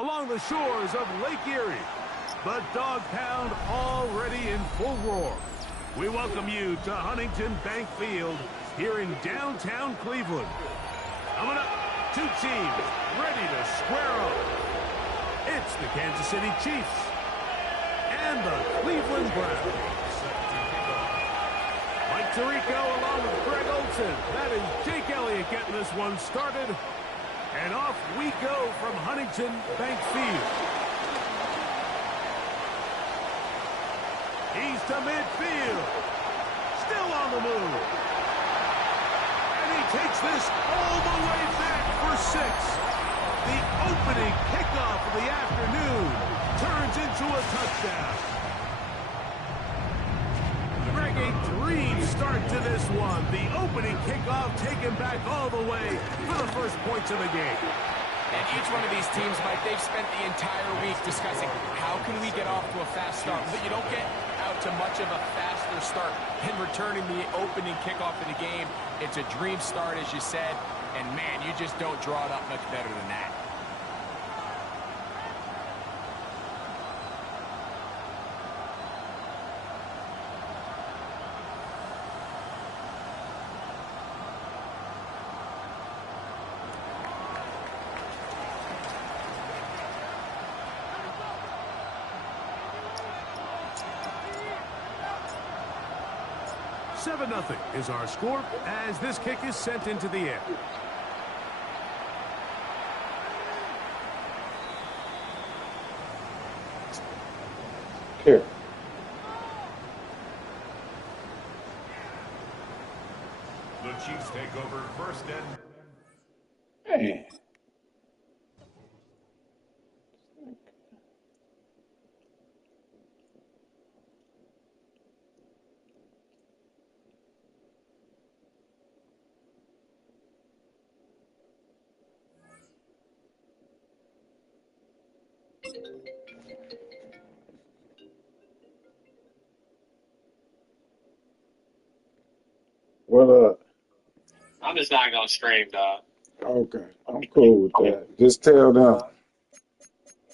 along the shores of Lake Erie. The Dog Pound already in full roar. We welcome you to Huntington Bank Field here in downtown Cleveland. Coming up, two teams ready to square up. It's the Kansas City Chiefs and the Cleveland Browns. Mike Tirico along with Greg Olson. That is Jake Elliott getting this one started. And off we go from Huntington Bank Field. He's to midfield. Still on the move. And he takes this all the way back for 6. The opening kickoff of the afternoon turns into a touchdown. Greg, a dream start to this one. The opening kickoff taken back all the way for the first points of the game. And each one of these teams, Mike, they've spent the entire week discussing how can we get off to a fast start. But you don't get out to much of a faster start than returning the opening kickoff of the game. It's a dream start, as you said. And, man, you just don't draw it up much better than that. Seven 0 is our score as this kick is sent into the air. Here. The Chiefs take over first and... Hey. What up? I'm just not gonna stream, dog. Okay, I'm cool with that. Just tell them.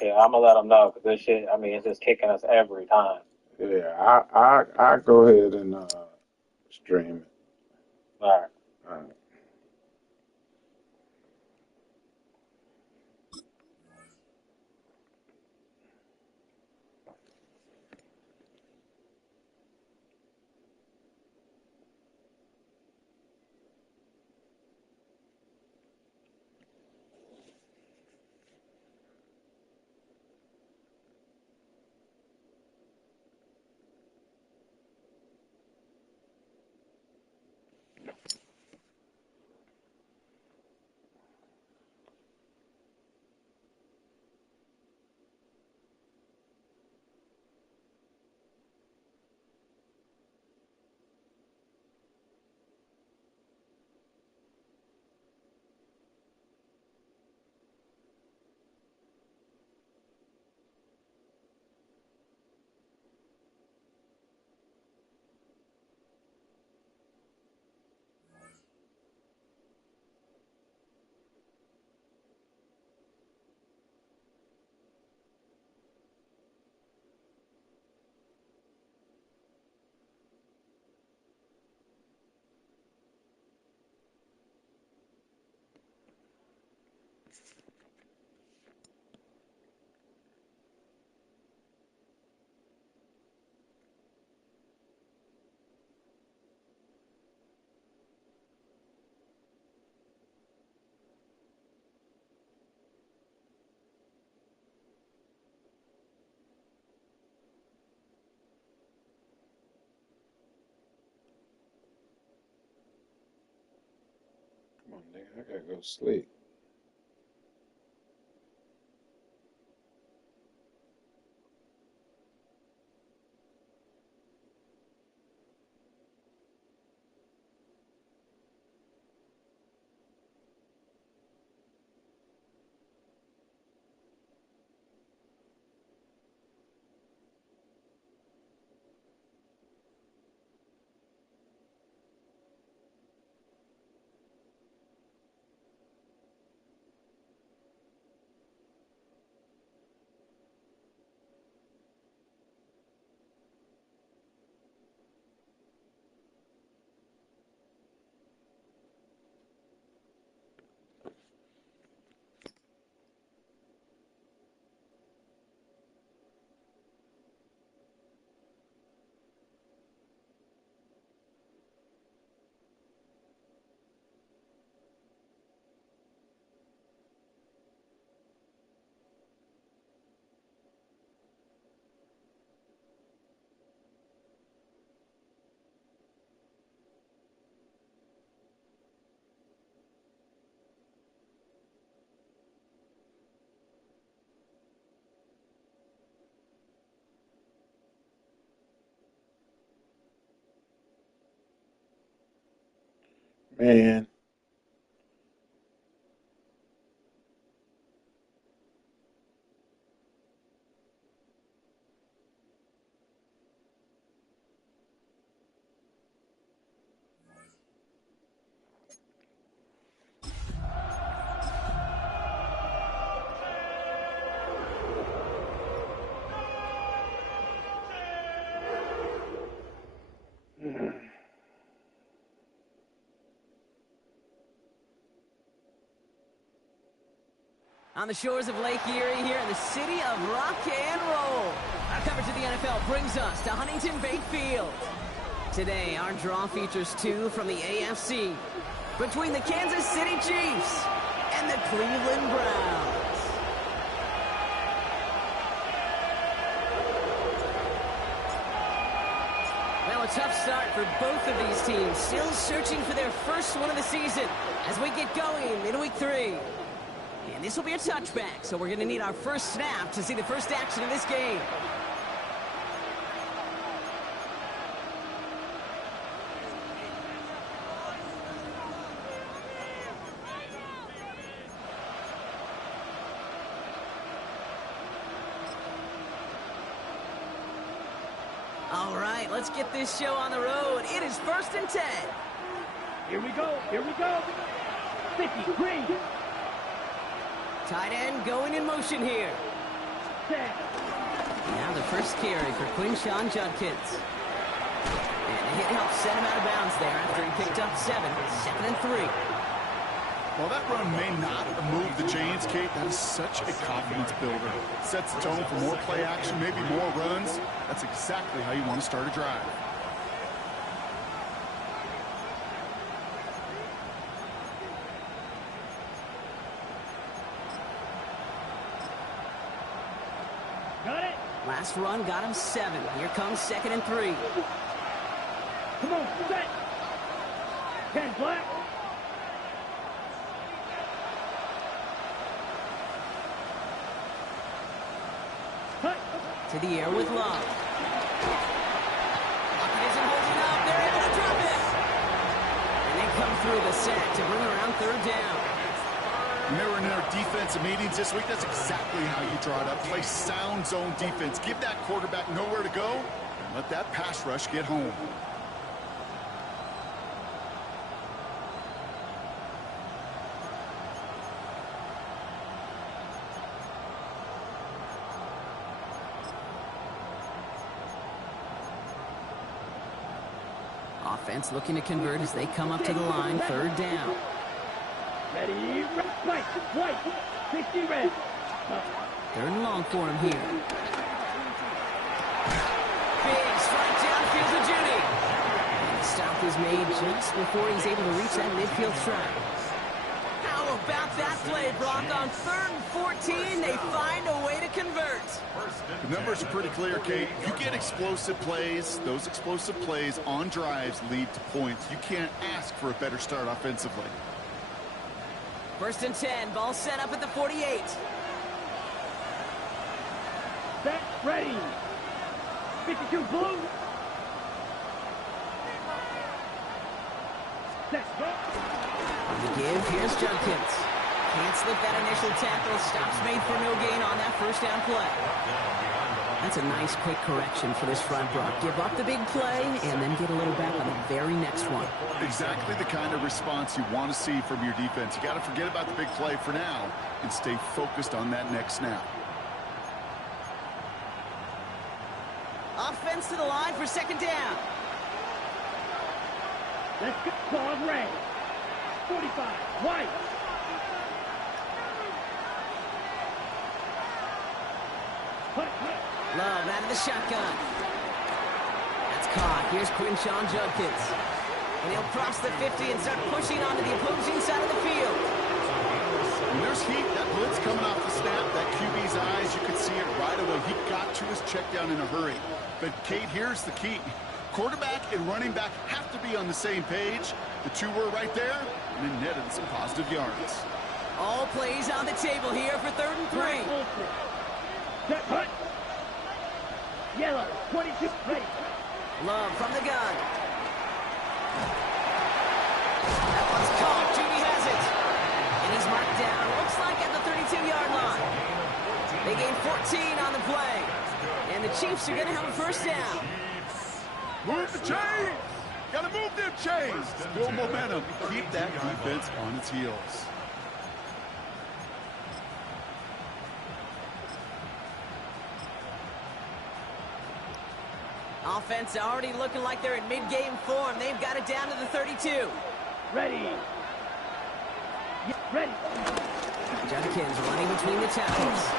Yeah, I'm gonna let them know because this shit. I mean, it's just kicking us every time. Yeah, I go ahead and stream it. All right. All right. Come on, nigga, I gotta go sleep. Man, On the shores of Lake Erie here in the city of rock and roll. Our coverage of the NFL brings us to Huntington Bank Field. Today, our draw features two from the AFC between the Kansas City Chiefs and the Cleveland Browns. Well, a tough start for both of these teams, still searching for their first one of the season as we get going into week 3. And this will be a touchback, so we're going to need our first snap to see the first action of this game. All right, let's get this show on the road. It is 1st and 10. Here we go. Here we go. 50, green. Tight end going in motion here. Set. Now the first carry for Quinshon Judkins. And a hit helped send him out of bounds there after he picked up 7. 2nd and 3. While that run may not move the chains, Kate, that is such a confidence builder. Sets the tone for more play action, maybe more runs. That's exactly how you want to start a drive. Got it. Last run got him 7. Here comes 2nd and 3. Come on, set. 10 black. Cut. To the air with Love. Lockett isn't holding up. They're able to drop it. And they come through the sack to bring around 3rd down. When they were in their defensive meetings this week, that's exactly how you draw it up. Play sound zone defense. Give that quarterback nowhere to go, and let that pass rush get home. Offense looking to convert as they come up to the line. 3rd down. Ready, right, white, 60 red. 3rd and long for him here. Big strike downfield to Judy. And the stop is made just before he's able to reach that midfield strike. How about that play, Brock? On 3rd and 14, they find a way to convert. The numbers are pretty clear, Kate. You get explosive plays. Those explosive plays on drives lead to points. You can't ask for a better start offensively. 1st and 10, ball set up at the 48. Set, ready. 52 blue. Set, go. On the give, here's Judkins. Can't slip that initial tackle. Stops made for no gain on that 1st down play. That's a nice quick correction for this front, Brock. Give up the big play and then get a little back on the very next one. Exactly the kind of response you want to see from your defense. You got to forget about the big play for now and stay focused on that next snap. Offense to the line for 2nd down. Let's go. Claws red. 45, white. Cut. Love out of the shotgun. That's caught. Here's Quinshon Judkins. And he'll cross the 50 and start pushing onto the opposing side of the field. When there's heat, that blitz coming off the snap, that QB's eyes, you could see it right away. He got to his check down in a hurry. But, Kate, here's the key. Quarterback and running back have to be on the same page. The two were right there, and it netted some positive yards. All plays on the table here for 3rd and 3. Set, cut. Yellow, 22, ready. Love from the gun. They gain 14 on the play. And the Chiefs are going to have a first down. Move the chains! Gotta move them chains! Build momentum. Keep that defense on its heels. Offense already looking like they're in mid-game form. They've got it down to the 32. Ready. Ready. Judkins running between the tackles.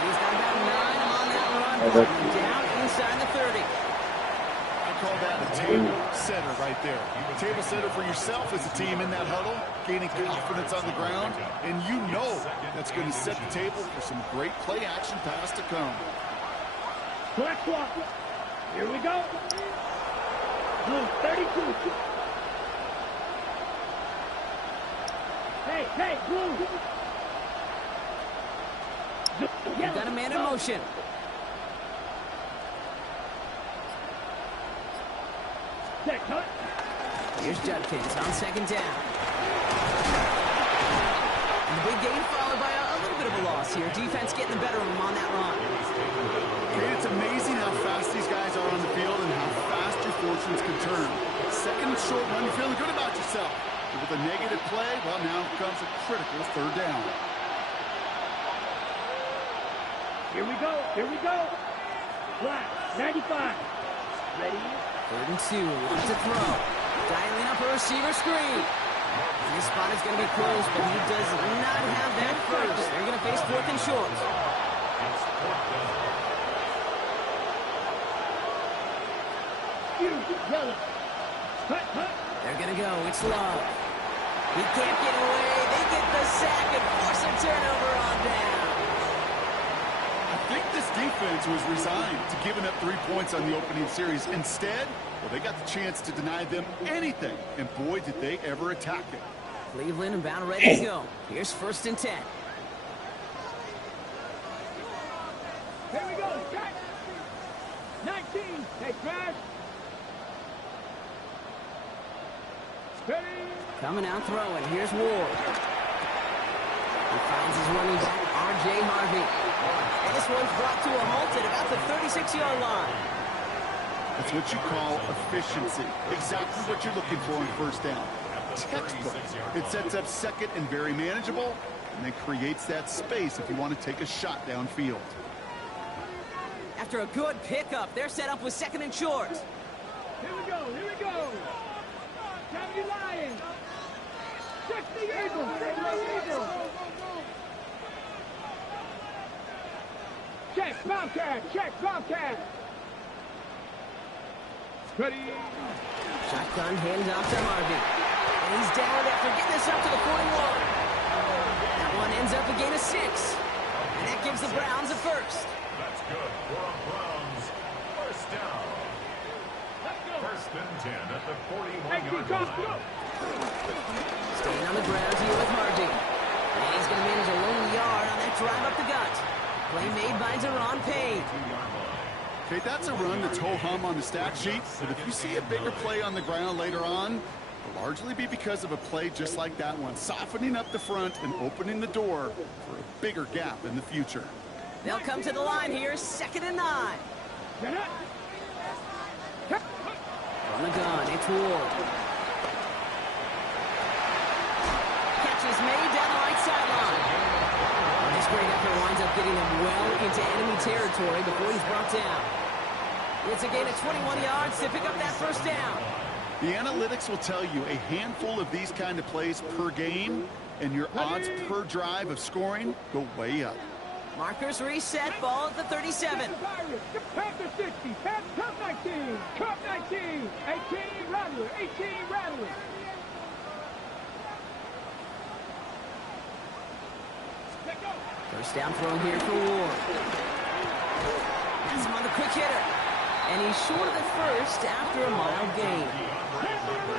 He's got about 9 on that run. Down inside the 30. I call that a table setter right there. Table setter for yourself as a team in that huddle, gaining confidence on the ground, and you know that's going to set the table for some great play action pass to come. Flex walk. Here we go. Blue 32. Hey, blue. You've got a man in motion. Set cut. Here's Judkins on second down. And the big gain followed by a little bit of a loss here. Defense getting the better of them on that run. Okay, it's amazing how fast these guys are on the field and how fast your fortunes can turn. Second and short run, you're feeling good about yourself. But with a negative play, well, now comes a critical third down. Here we go. Black 95. Ready. 3rd and 2. Wants to throw. Dialing up a receiver screen. And this spot is going to be closed, but he does not have that first. They're going to face 4th and short. Yellow. Cut. They're going to go. It's Love. He can't get away. They get the sack and force a turnover on down. I think this defense was resigned to giving up 3 points on the opening series. Instead, well, they got the chance to deny them anything, and boy, did they ever attack it. Cleveland about ready to go. Here's 1st and 10. Here we go. Check. 19. Hey, Crash. Ready. Coming out throwing. Here's Ward. He finds his running back, R.J. Harvey. And this one's brought to a halt at about the 36-yard line. That's what you call efficiency. Exactly what you're looking for in first down. Textbook. It sets up second and very manageable, and then creates that space if you want to take a shot downfield. After a good pickup, they're set up with 2nd and short. Here we go. County Lions. Check the Eagles. Check Bobcat. Ready. Shotgun hands off to Harvey. And he's down after getting this up to the 41. That one ends up a gain of 6. And that gives the Browns a first. That's good for a Browns first down. 1st and 10 at the 41-yard line. Staying on the ground here with Harvey. And he's going to manage a lone yard on that drive up the gut. Play made by Deron Payne. Okay, that's a run that's ho-hum on the stat sheet, but if you see a bigger play on the ground later on, it'll largely be because of a play just like that one, softening up the front and opening the door for a bigger gap in the future. They'll come to the line here, 2nd and 9. From the gun, it's Ward. Catch is made down the right sideline. And this great effort winds up getting them well into enemy territory before he's brought down. It's a gain of 21 yards to pick up that first down. The analytics will tell you a handful of these kind of plays per game, and your odds per drive of scoring go way up. Markers reset, ball at the 37. Panther 60, Cup 19, Cup 19, 18 Rattler. First down throw here for Ward. Has him on the quick hitter. And he's short of the first after a mild gain.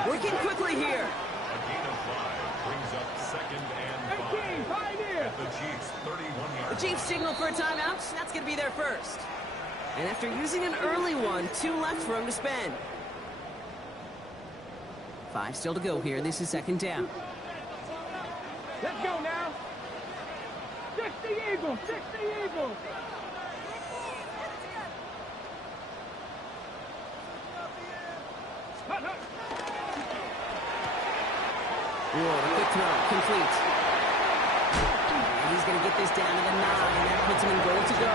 Working quickly here. A gain of 5 brings up 2nd and 5 at the Chiefs' 31-yard The Chiefs signal for a timeout. That's going to be their first. And after using an early one, 2 left for him to spend. 5 still to go here. This is 2nd down. Let's go now. 60 Eagles, 60 Eagles. Ward, a quick throw, complete. And he's going to get this down to the 9. That puts him in goal to go.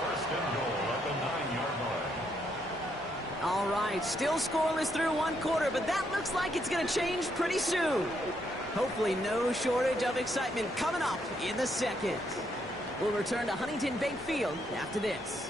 First and goal at the 9-yard line. All right, still scoreless through one quarter, but that looks like it's going to change pretty soon. Hopefully no shortage of excitement coming up in the second. We'll return to Huntington Bank Field after this.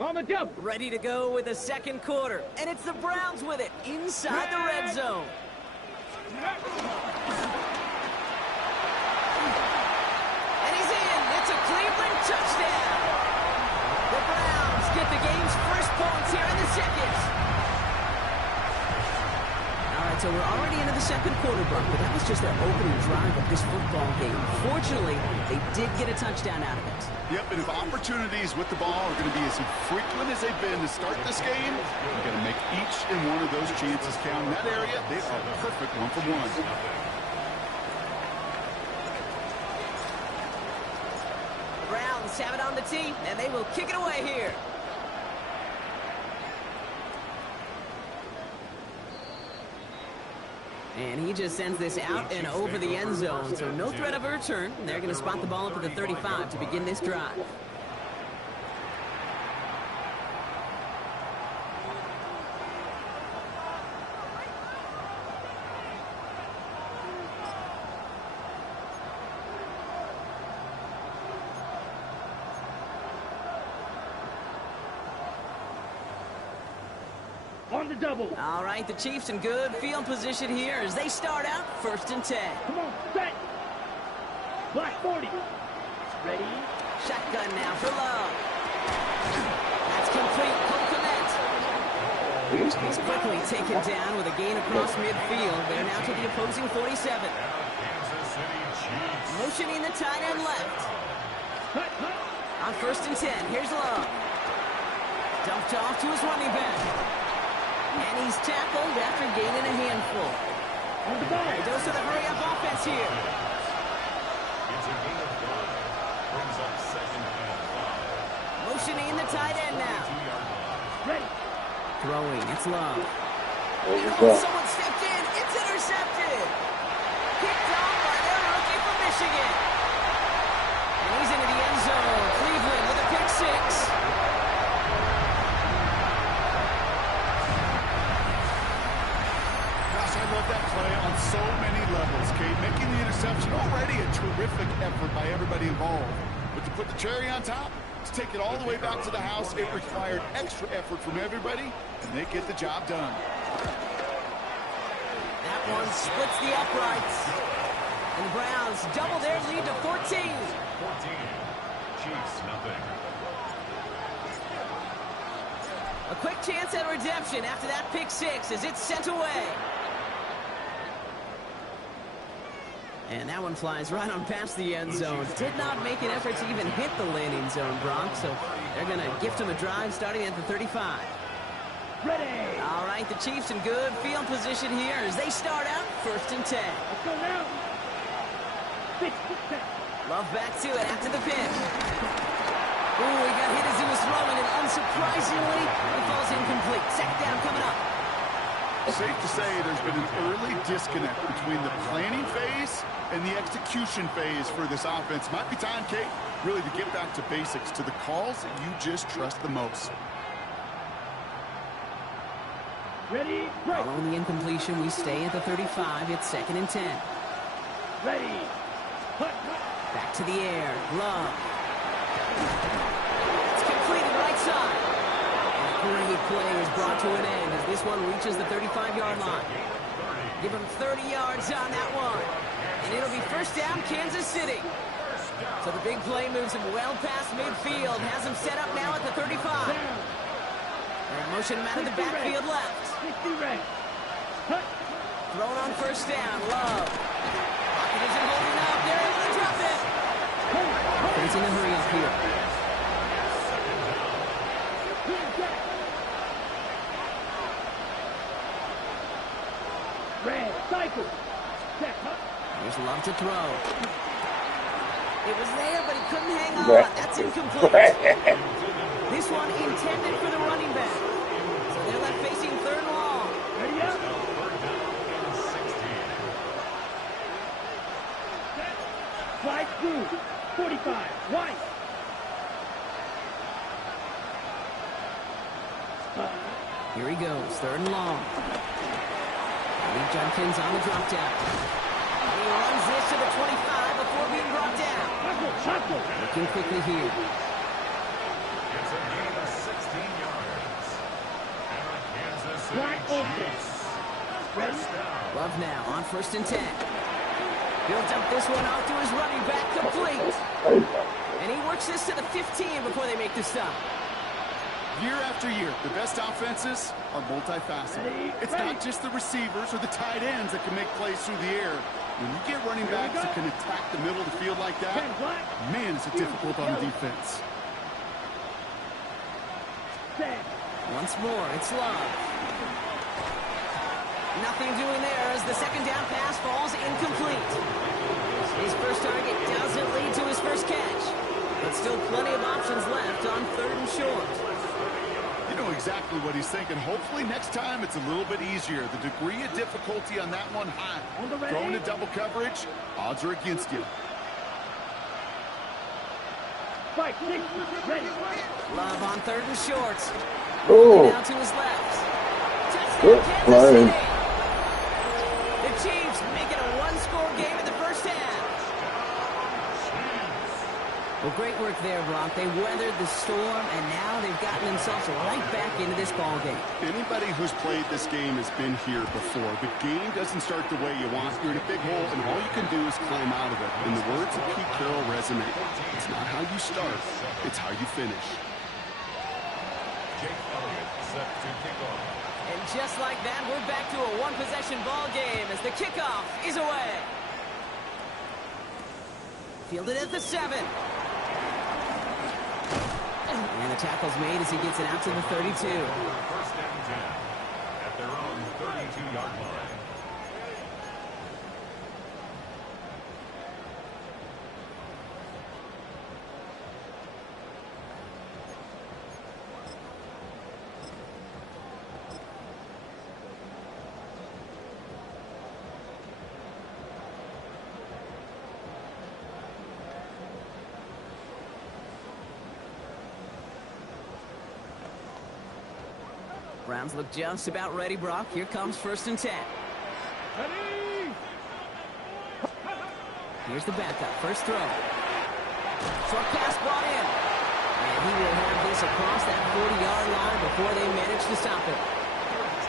On the double. Ready to go with the second quarter, and it's the Browns with it inside the red zone. And he's in. It's a Cleveland touchdown. The Browns get the game's first points here in the second. All right, so we're already into the second quarter, Buck, but that was just their opening drive of this football game. Fortunately, they did get a touchdown out of it. Yep, and if opportunities with the ball are going to be as frequent as they've been to start this game, you're going to make each and one of those chances count. In that area, they are perfect 1-for-1. Browns have it on the tee, and they will kick it away here. And he just sends this out and over the end zone, so no threat of a return. They're going to spot the ball up at the 35 to begin this drive. On the double. All right, the Chiefs in good field position here as they start out 1st and 10. Come on, set. Black 40. Ready. Shotgun now for Love. That's complete. Cole Kmet. He's quickly taken down with a gain across midfield. They're now to the opposing 47. Kansas City Chiefs. Motioning the tight end left. Cut, cut. On 1st and 10, here's Love. Dumped off to his running back. And he's tackled after gaining a handful. On the ball. They dose of the hurry-up offense here. It's a gain of 5. Brings up 2nd and 5. Motioning the tight end now. 2-yard line. Ready. Throwing, it's Love. There you Oh, go. someone stepped in. It's intercepted. Picked off by their rookie from Michigan. And he's into the end zone. Cleveland with a pick 6. I love that play on so many levels, Kate. Making the interception, already a terrific effort by everybody involved. But to put the cherry on top, to take it all the way back to the house, it required extra effort from everybody, and they get the job done. That one splits the uprights. And the Browns double their lead to 14. 14. Chiefs, nothing. A quick chance at redemption after that pick 6 as it's sent away. And that one flies right on past the end zone. Did not make an effort to even hit the landing zone, Bronx. So they're going to gift him a drive starting at the 35. Ready. All right, the Chiefs in good field position here as they start out 1st and 10. Let's go now. 6, 10. Love back to it after the pitch. Ooh, he got hit as he was throwing, and unsurprisingly, it falls incomplete. Second down coming up. Safe to say there's been an early disconnect between the planning phase and the execution phase for this offense. Might be time, Kate, really to get back to basics, to the calls that you just trust the most. Ready. Break. Following the incompletion, we stay at the 35. It's 2nd and 10. Ready. Cut, cut. Back to the air. Love. It's completed right side. And a great play is brought to an end as this one reaches the 35-yard line. Give him 30 yards on that one. And it'll be 1st down, Kansas City. So the big play moves him well past midfield. Has him set up now at the 35. Down. And motion him out of the backfield left. 60 red. Cut. Thrown on first down. Love. Pocket isn't holding up. They're able to drop it. Facing a hurry up here. Red. Cycle. Check. Here's Love to throw. It was there, but he couldn't hang on. Right. That's incomplete. This one intended for the running back. So they're left facing third and long. Ready up. Slide through. 45. White. Here he goes, third and long. Lee Judkins on the drop down. And he runs this to the 25 before being brought down. Looking quickly here. It's a gain of 16 yards. And the Kansas City Chiefs. First down. Love now on 1st and 10. Builds up this one out to his running back, complete. And he works this to the 15 before they make the stop. Year after year, the best offenses are multifaceted. It's not just the receivers or the tight ends that can make plays through the air. When you get running backs that can attack the middle of the field like that, man, is it difficult on the defense. Once more, it's Love. Nothing doing there as the second down pass falls incomplete. His first target doesn't lead to his first catch, but still plenty of options left on 3rd and short. You know exactly what he's thinking. Hopefully next time it's a little bit easier. The degree of difficulty on that one high. Thrown to double coverage, odds are against you. Fight. Ready. Love on 3rd and short. Oh. Now to his left. Touchdown, Good Kansas play. City. The Chiefs make it a one-score game in the first half. Well, great work there, Brock. They weathered the storm, and now they've gotten themselves right back into this ball game. Anybody who's played this game has been here before. The game doesn't start the way you want. You're in a big hole, and all you can do is climb out of it. And the words of Pete Carroll resonate. It's not how you start, it's how you finish. Jake Elliott set to kick off. And just like that, we're back to a one-possession ball game as the kickoff is away. Fielded at the 7. And the tackle's made as he gets it out to the 32. 1st and 10 at their own 32-yard line. Browns look just about ready, Brock. Here comes 1st and 10. Ready. Here's the backup. First throw. Short pass brought in. And he will have this across that 40-yard line before they manage to stop it.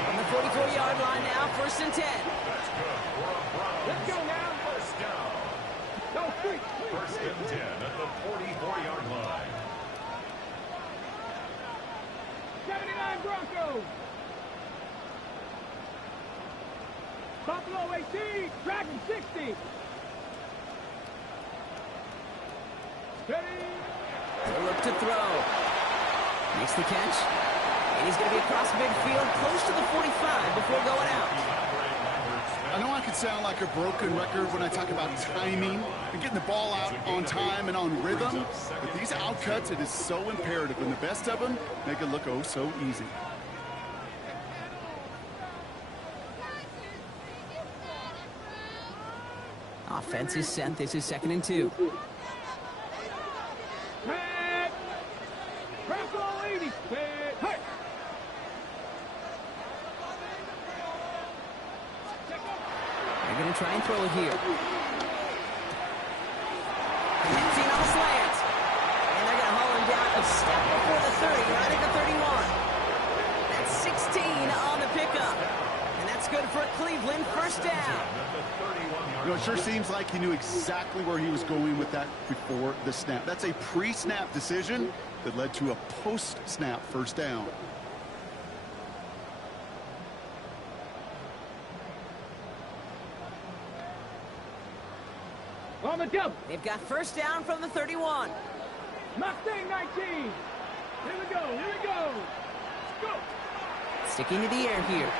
On the 44-yard line now, 1st and 10. That's good for a Browns. Let's go now. First down. Go, quick. 1st and 10 at the 44-yard line. 79 Broncos. Buffalo 18. Dragon 60. Ready. He'll look to throw. Makes the catch. And he's going to be across midfield, close to the 45 before going out. I know I could sound like a broken record when I talk about timing and getting the ball out on time and on rhythm, but these outcuts, it is so imperative, and the best of them make it look oh so easy. Offense is set. This is 2nd and 2. Red. Bronco 80. Red. Hey. They're going to try and throw it here. Connecting on the slant. And they're going to haul him down a step before the 30, right at the 31. That's 16 on the pickup. And that's good for Cleveland. First down. You know, it sure seems like he knew exactly where he was going with that before the snap. That's a pre-snap decision that led to a post-snap first down. On the double. They've got first down from the 31. Mustang 19. Here we go. Here we go. Go. Sticking to the air here.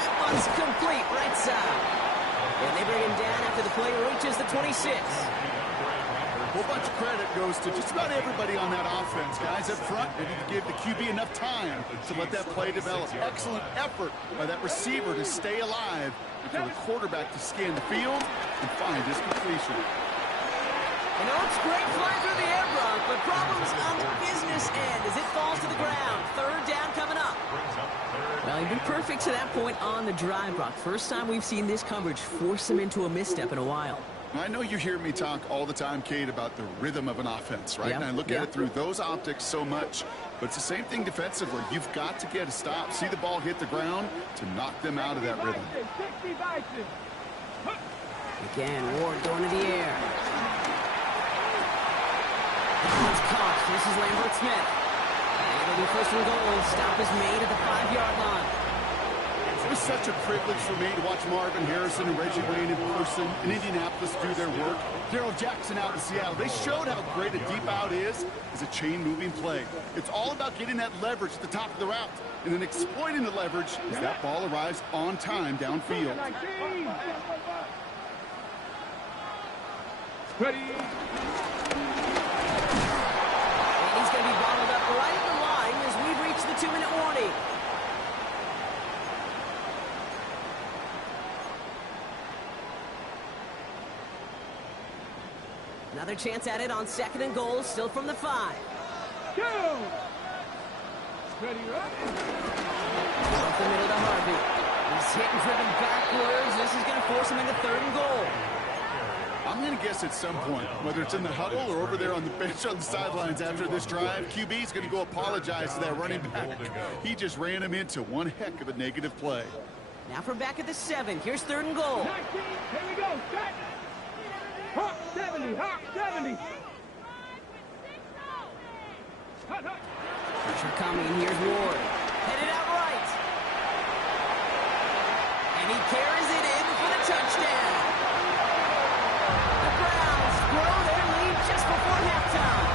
That one's complete, right side. And they bring him down after the play reaches the 26. A whole bunch of credit goes to just about everybody on that offense. Guys up front, they need to give the QB enough time to let that play develop. Excellent effort by that receiver to stay alive and for the quarterback to scan the field and find his completion. And it's great fly through the air, Brock, but problems on the business end as it falls to the ground. Third down coming up. Well, he's been perfect to that point on the drive, Brock. First time we've seen this coverage force him into a misstep in a while. I know you hear me talk all the time, Kate, about the rhythm of an offense, right? And I look at it through those optics so much. But it's the same thing defensively. You've got to get a stop, see the ball hit the ground to knock them out of that rhythm. Again, Ward going to the air. It's caught. This is Lambert Smith. And it'll be first and goal. Stop is made at the 5-yard line. It was such a privilege for me to watch Marvin Harrison and Reggie Wayne in person in Indianapolis do their work. Darrell Jackson out in Seattle. They showed how great a deep out is as a chain-moving play. It's all about getting that leverage at the top of the route and then exploiting the leverage as that ball arrives on time downfield. Ready. And he's going to be bottled up right at the line as we reach the 2-minute warning. Another chance at it on 2nd and goal, still from the 5. Go. Ready, right? Off the middle to Harvey. He's hit and driven backwards. This is going to force him into 3rd and goal. I'm going to guess at some point, whether it's in the huddle or over there on the bench on the sidelines after this drive, QB's going to go apologize to that running back. He just ran him into one heck of a negative play. Now from back at the 7. Here's 3rd and goal. 19. Here we go. Set. Hawk 70. Hawk 70. Hut, hut. Pressure coming. Here's Ward. Headed out right. And he carries it in for the touchdown. The Browns grow their lead just before halftime.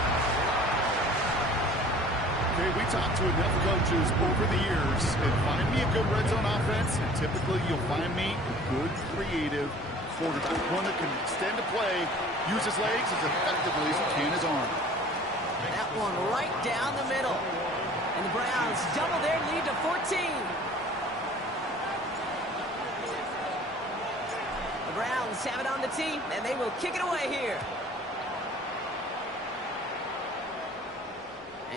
Okay, we talked to enough coaches over the years, and find me a good red zone offense, and typically you'll find me a good, creative quarterback, one that can extend a play, use his legs as effectively as he can his arm. That one right down the middle. And the Browns double their lead to 14. The Browns have it on the tee, and they will kick it away here.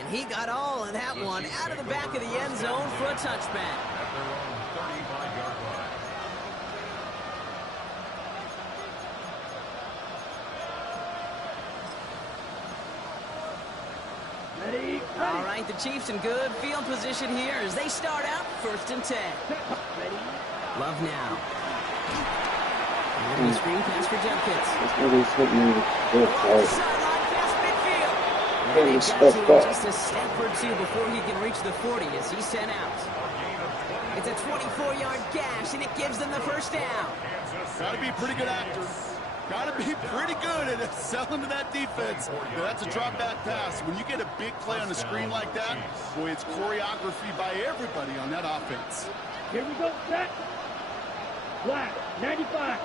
And he got all of that one out of the back of the end zone for a touchback. At their own 35-yard line. Ready. All right, the Chiefs in good field position here as they start out 1st and 10. Love now. And the screen pass for Judkins. Nobody's hitting me with Sideline past midfield. And Hey, they've step got to him back. just a step or two before he can reach the 40 as he's sent out. It's a 24-yard gash, and it gives them the first down. Got to be a pretty good actor. Got to be pretty good at selling to that defense. Now, that's a drop back pass. When you get a big play on the screen like that, boy, it's choreography by everybody on that offense. Here we go. Set. Black. 95.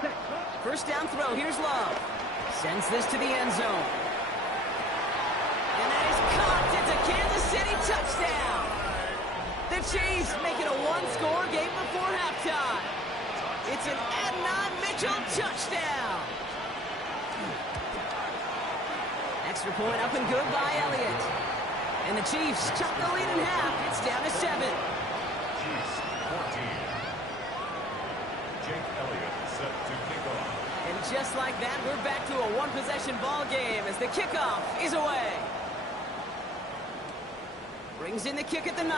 Set. First down throw. Here's Love. Sends this to the end zone. And that is caught. It's a Kansas City touchdown. The Chiefs make it a one-score game before halftime. It's an Adnan Mitchell touchdown. Extra point up and good by Elliott. And the Chiefs cut the lead in half. It's down to 7. Chiefs 14. Jake Elliott set to kick off. And just like that, we're back to a one-possession ball game as the kickoff is away. Brings in the kick at the 9.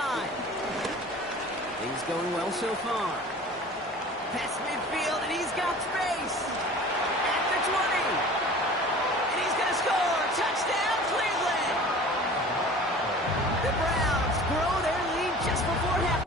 Things going well so far. Past midfield, and he's got space. At the 20. And he's going to score. Touchdown, Cleveland. The Browns grow their lead just before half.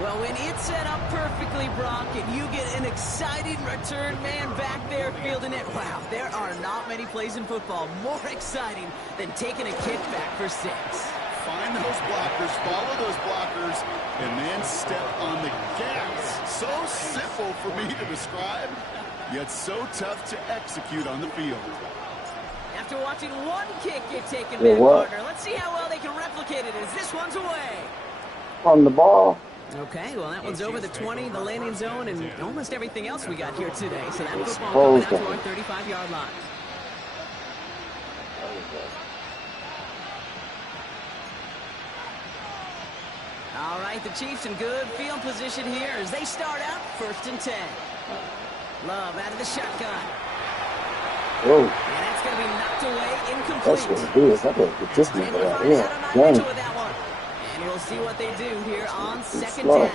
Well, when it's set up perfectly, Brock, and you get an exciting return man back there fielding it, wow, there are not many plays in football more exciting than taking a kickback for 6. Find those blockers, follow those blockers, and then step on the gas. So simple for me to describe, yet so tough to execute on the field. After watching one kick get taken back, partner, let's see how well they can replicate it as this one's away. On the ball. Okay, well, that one's over the 20, the landing zone, and almost everything else we got here today. So that football coming out to our 35-yard line. All right, the Chiefs in good field position here as they start out 1st and 10. Love out of the shotgun. Whoa. And that's going to be knocked away, incomplete. That's what it is. I gotta get this nigga out here. Dang. And we'll see what they do here on 2nd down.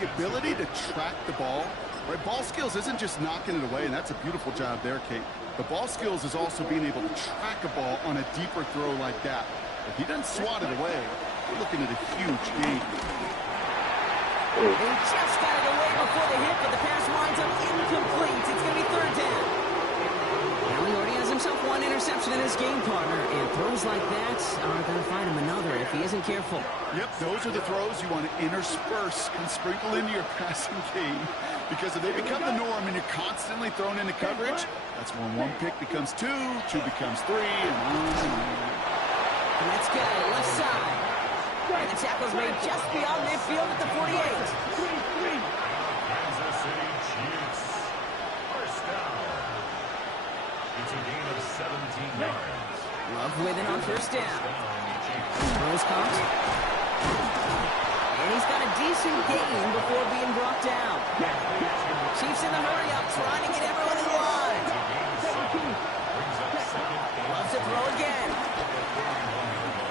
The ability to track the ball, right? Ball skills isn't just knocking it away, and that's a beautiful job there, Kate. The ball skills is also being able to track a ball on a deeper throw like that. If he doesn't swat it away, we're looking at a huge gain. They just got it away before the hit, but the pass winds up incomplete. It's going to be 3rd down. Now he already has himself one interception in his game, partner, and throws like that are going to find him another if he isn't careful. Yep, those are the throws you want to intersperse and sprinkle into your passing game, because if they become the norm and you're constantly thrown into coverage, that's when 1 pick becomes 2, 2 becomes 3, and on. Let's go, left side. And the tackle's made just beyond midfield at the 48. Kansas City Chiefs. 1st down. It's a gain of 17 yards. Love with it on 1st down. Throws comes. And he's got a decent gain before being brought down. Chiefs in the hurry up, trying to get everyone in line. Loves to throw again.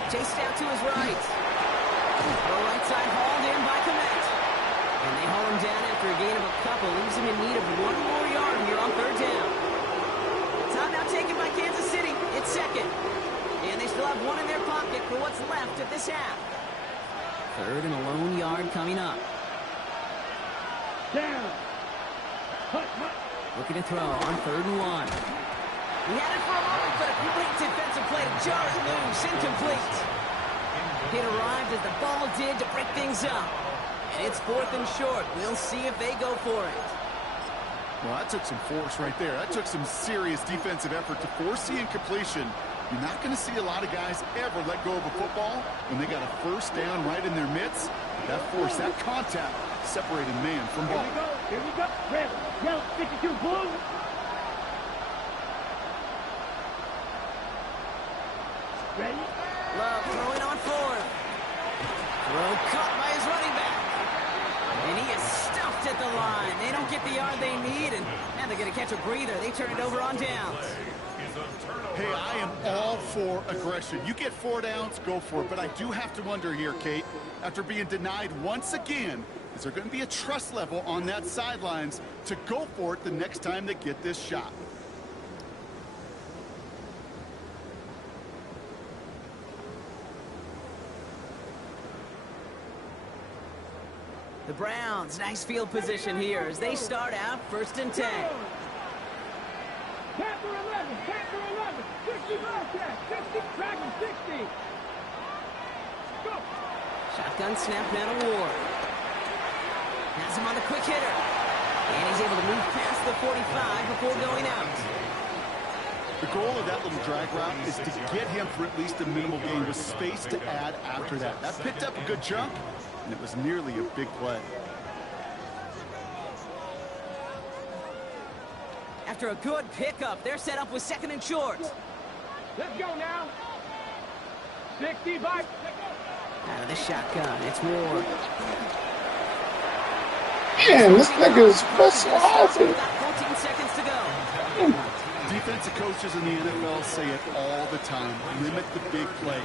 Chased out to his right. Throw right side hauled in by Kmet. And they haul him down after a gain of a couple. Leaves him in need of 1 more yard here on 3rd down. Time now taken by Kansas City. It's 2nd. And they still have 1 in their pocket for what's left of this half. 3rd and a lone yard coming up. Down. Looking to throw on 3rd and 1. He had it for a moment, but a great defensive play to jar it loose. Incomplete. It arrived as the ball did to break things up. And it's 4th and short. We'll see if they go for it. Well, that took some force right there. That took some serious defensive effort to force the incompletion. You're not going to see a lot of guys ever let go of a football when they got a 1st down right in their midst. That force, that contact, separated man from ball. Here we go. Red, yellow, 52, blue. Ready? Love throwing on 4th. Throw caught by his running back. And he is stuffed at the line. They don't get the yard they need, and now they're going to catch a breather. They turn it over on downs. Hey, I am all for aggression. You get 4 downs, go for it. But I do have to wonder here, Kate, after being denied once again, is there going to be a trust level on that sidelines to go for it the next time they get this shot? The Browns, nice field position here as they start out 1st and 10. Panther 11, 60 Bobcat, 60, Dragon 60. Go. Shotgun snap now to Ward. Has him on the quick hitter. And he's able to move past the 45 before going out. The goal of that little drag route is to get him for at least a minimal gain with space to add after that. That picked up a good chunk, and it was nearly a big play. After a good pickup, they're set up with 2nd and short. Let's go now. 60 by. Out of the shotgun, it's Ward. Man, this nigga is specializing. 14 seconds to go. Defensive coaches in the NFL say it all the time. Limit the big play.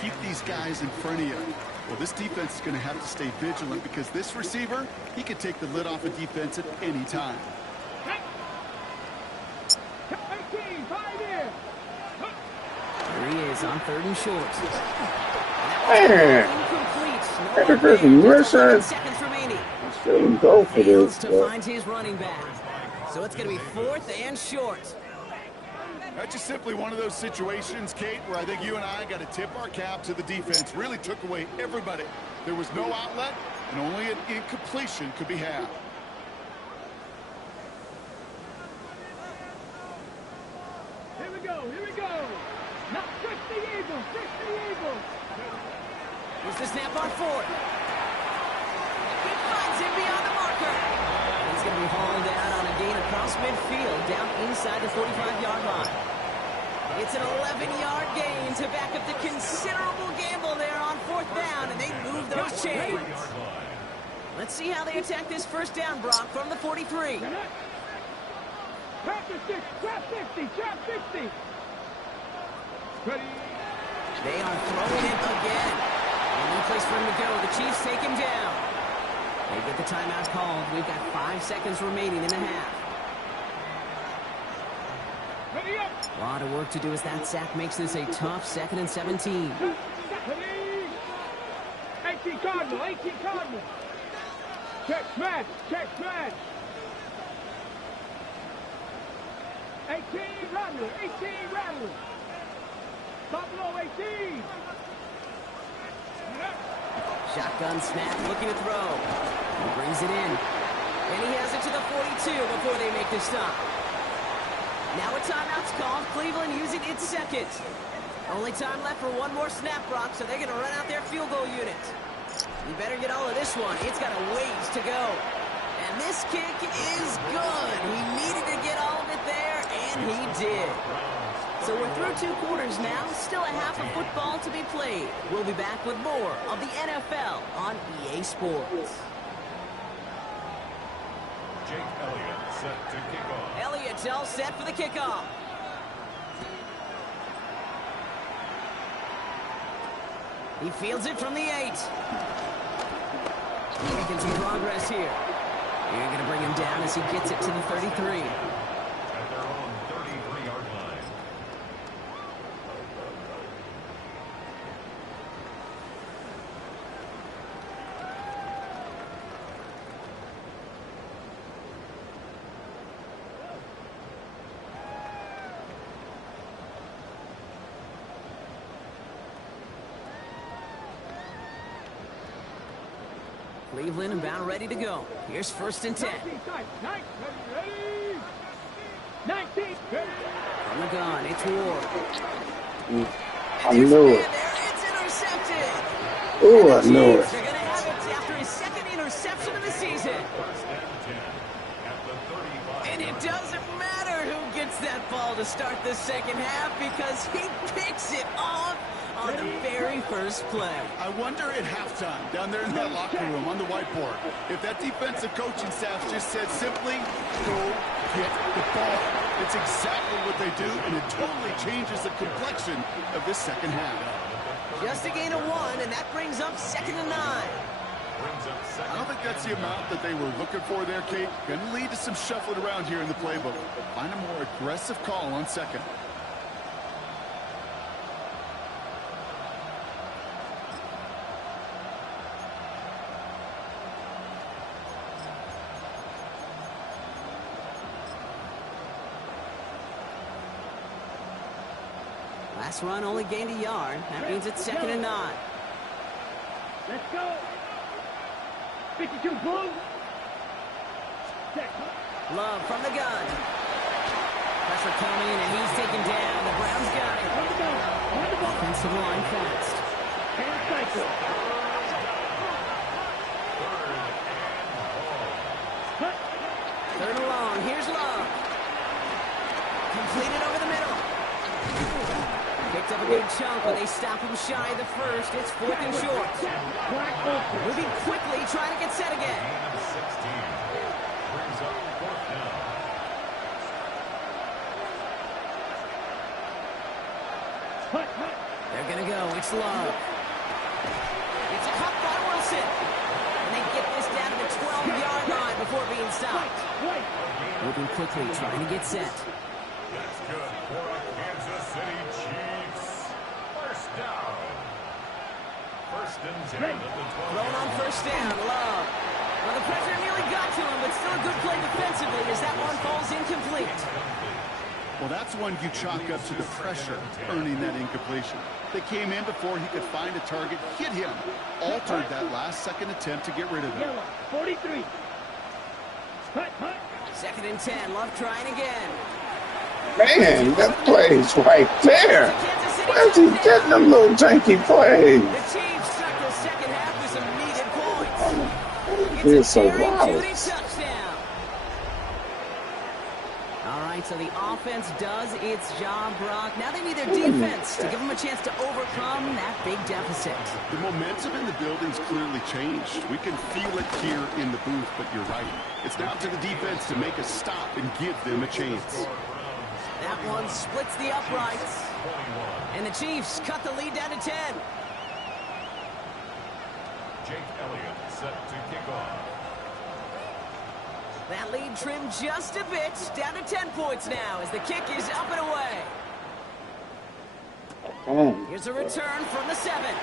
Keep these guys in front of you. Well, this defense is going to have to stay vigilant because this receiver, he could take the lid off a defense at any time. 18, 5 in. Here he is on 3rd and short. Man, Incomplete. Peter No Griffin, there. you Just sir? 11 seconds remaining. Shouldn't go for Fails this, to but find his running back. So it's going to be 4th and short. That's just simply one of those situations, Kate, where I think you and I got to tip our cap to the defense. Really took away everybody. There was no outlet, and only an incompletion could be had. Here we go, here we go. Now fix the Eagles, fix the Eagles. Here's the snap on 4th. He finds him beyond the marker. He's going to be hauled out on a gain across midfield, down inside the 45-yard line. It's an 11-yard gain to back up the considerable gamble there on 4th down, and they move those chains. Let's see how they attack this first down, Brock, from the 43. Trap the 6, trap 50, trap 50. Ready. They are throwing it again. No place for him to go. The Chiefs take him down. They get the timeout called. We've got 5 seconds remaining in the half. Ready up. A lot of work to do as that sack makes this a tough 2nd and 17. Ready. 18 Cardinal, 18 Cardinal. Check smash, check smash. 18 Rattler, 18 Rattler. Buffalo 18. Shotgun snap, looking to throw. He brings it in. And he has it to the 42 before they make the stop. Now a timeout's called. Cleveland using its second. Only time left for one more snap, Brock, so they're going to run out their field goal unit. You better get all of this one. It's got a ways to go. And this kick is good. He needed to get all of it there, and he did. So we're through 2 quarters now. Still a half of football to be played. We'll be back with more of the NFL on EA Sports. Jake Elliott set to kick off. Elliott's all set for the kickoff. He fields it from the 8. Making some progress here. You're going to bring him down as he gets it to the 33. At their own 33-yard line. Cleveland about ready to go. Here's 1st and 10. 19 tight, ready. 19. Ready. From the gun, it's Ward. I knew it. It's intercepted. Ooh, I knew it. They're going to have it after his 2nd interception of the season. First and 10 at the 35. And it doesn't matter who gets that ball to start the second half because he picks it off on the very first play. I wonder at halftime, down there in that locker room on the whiteboard, if that defensive coaching staff just said simply, go get the ball. It's exactly what they do, and it totally changes the complexion of this second half. Just a gain of 1, and that brings up 2nd and 9. I don't think that's the amount that they were looking for there, Kate. Going to lead to some shuffling around here in the playbook. Find a more aggressive call on 2nd. Last run only gained a yard. That means it's 2nd and 9. Let's go. 52 blue. Check. Love from the gun. Pressure coming, and he's taken down. The Browns got it. On the ball. On the ball. Offensive line fast. And cycle. Cut. 3rd and long. Here's Love. Completed over the middle. Picked up a good chunk, but they stop him shy of the 1st. It's 4th and short. Black open. Moving quickly, trying to get set again. 16 brings up 4th down. Cut, cut. They're going to go. It's Love. It's caught by Wilson. And they get this down to the 12-yard line before being stopped. Wait. Moving quickly, trying to get set. That's good for a Kansas City Chiefs. Thrown on first down, Love. Well, the pressure nearly got to him, but still a good play defensively as that one falls incomplete. Well, that's one you chalk up to the pressure, earning that incompletion. They came in before he could find a target, hit him, altered that last-second attempt to get rid of him. Yellow, 43. Hut, hut. 2nd and 10, Love trying again. Man, that play's right there. Kansas City Where's he getting them little janky plays? The Chiefs start the second half with some needed points. He's It's so a Jerry wild. Jeudy touchdown. All right, so the offense does its job, Brock. Now they need their defense to give them a chance to overcome that big deficit. The momentum in the building's clearly changed. We can feel it here in the booth, but you're right. It's now up to the defense to make a stop and give them a chance. That one splits the uprights. And the Chiefs cut the lead down to 10. Jake Elliott set to kick off. That lead trimmed just a bit, down to 10 points now as the kick is up and away. Here's a return from the 7.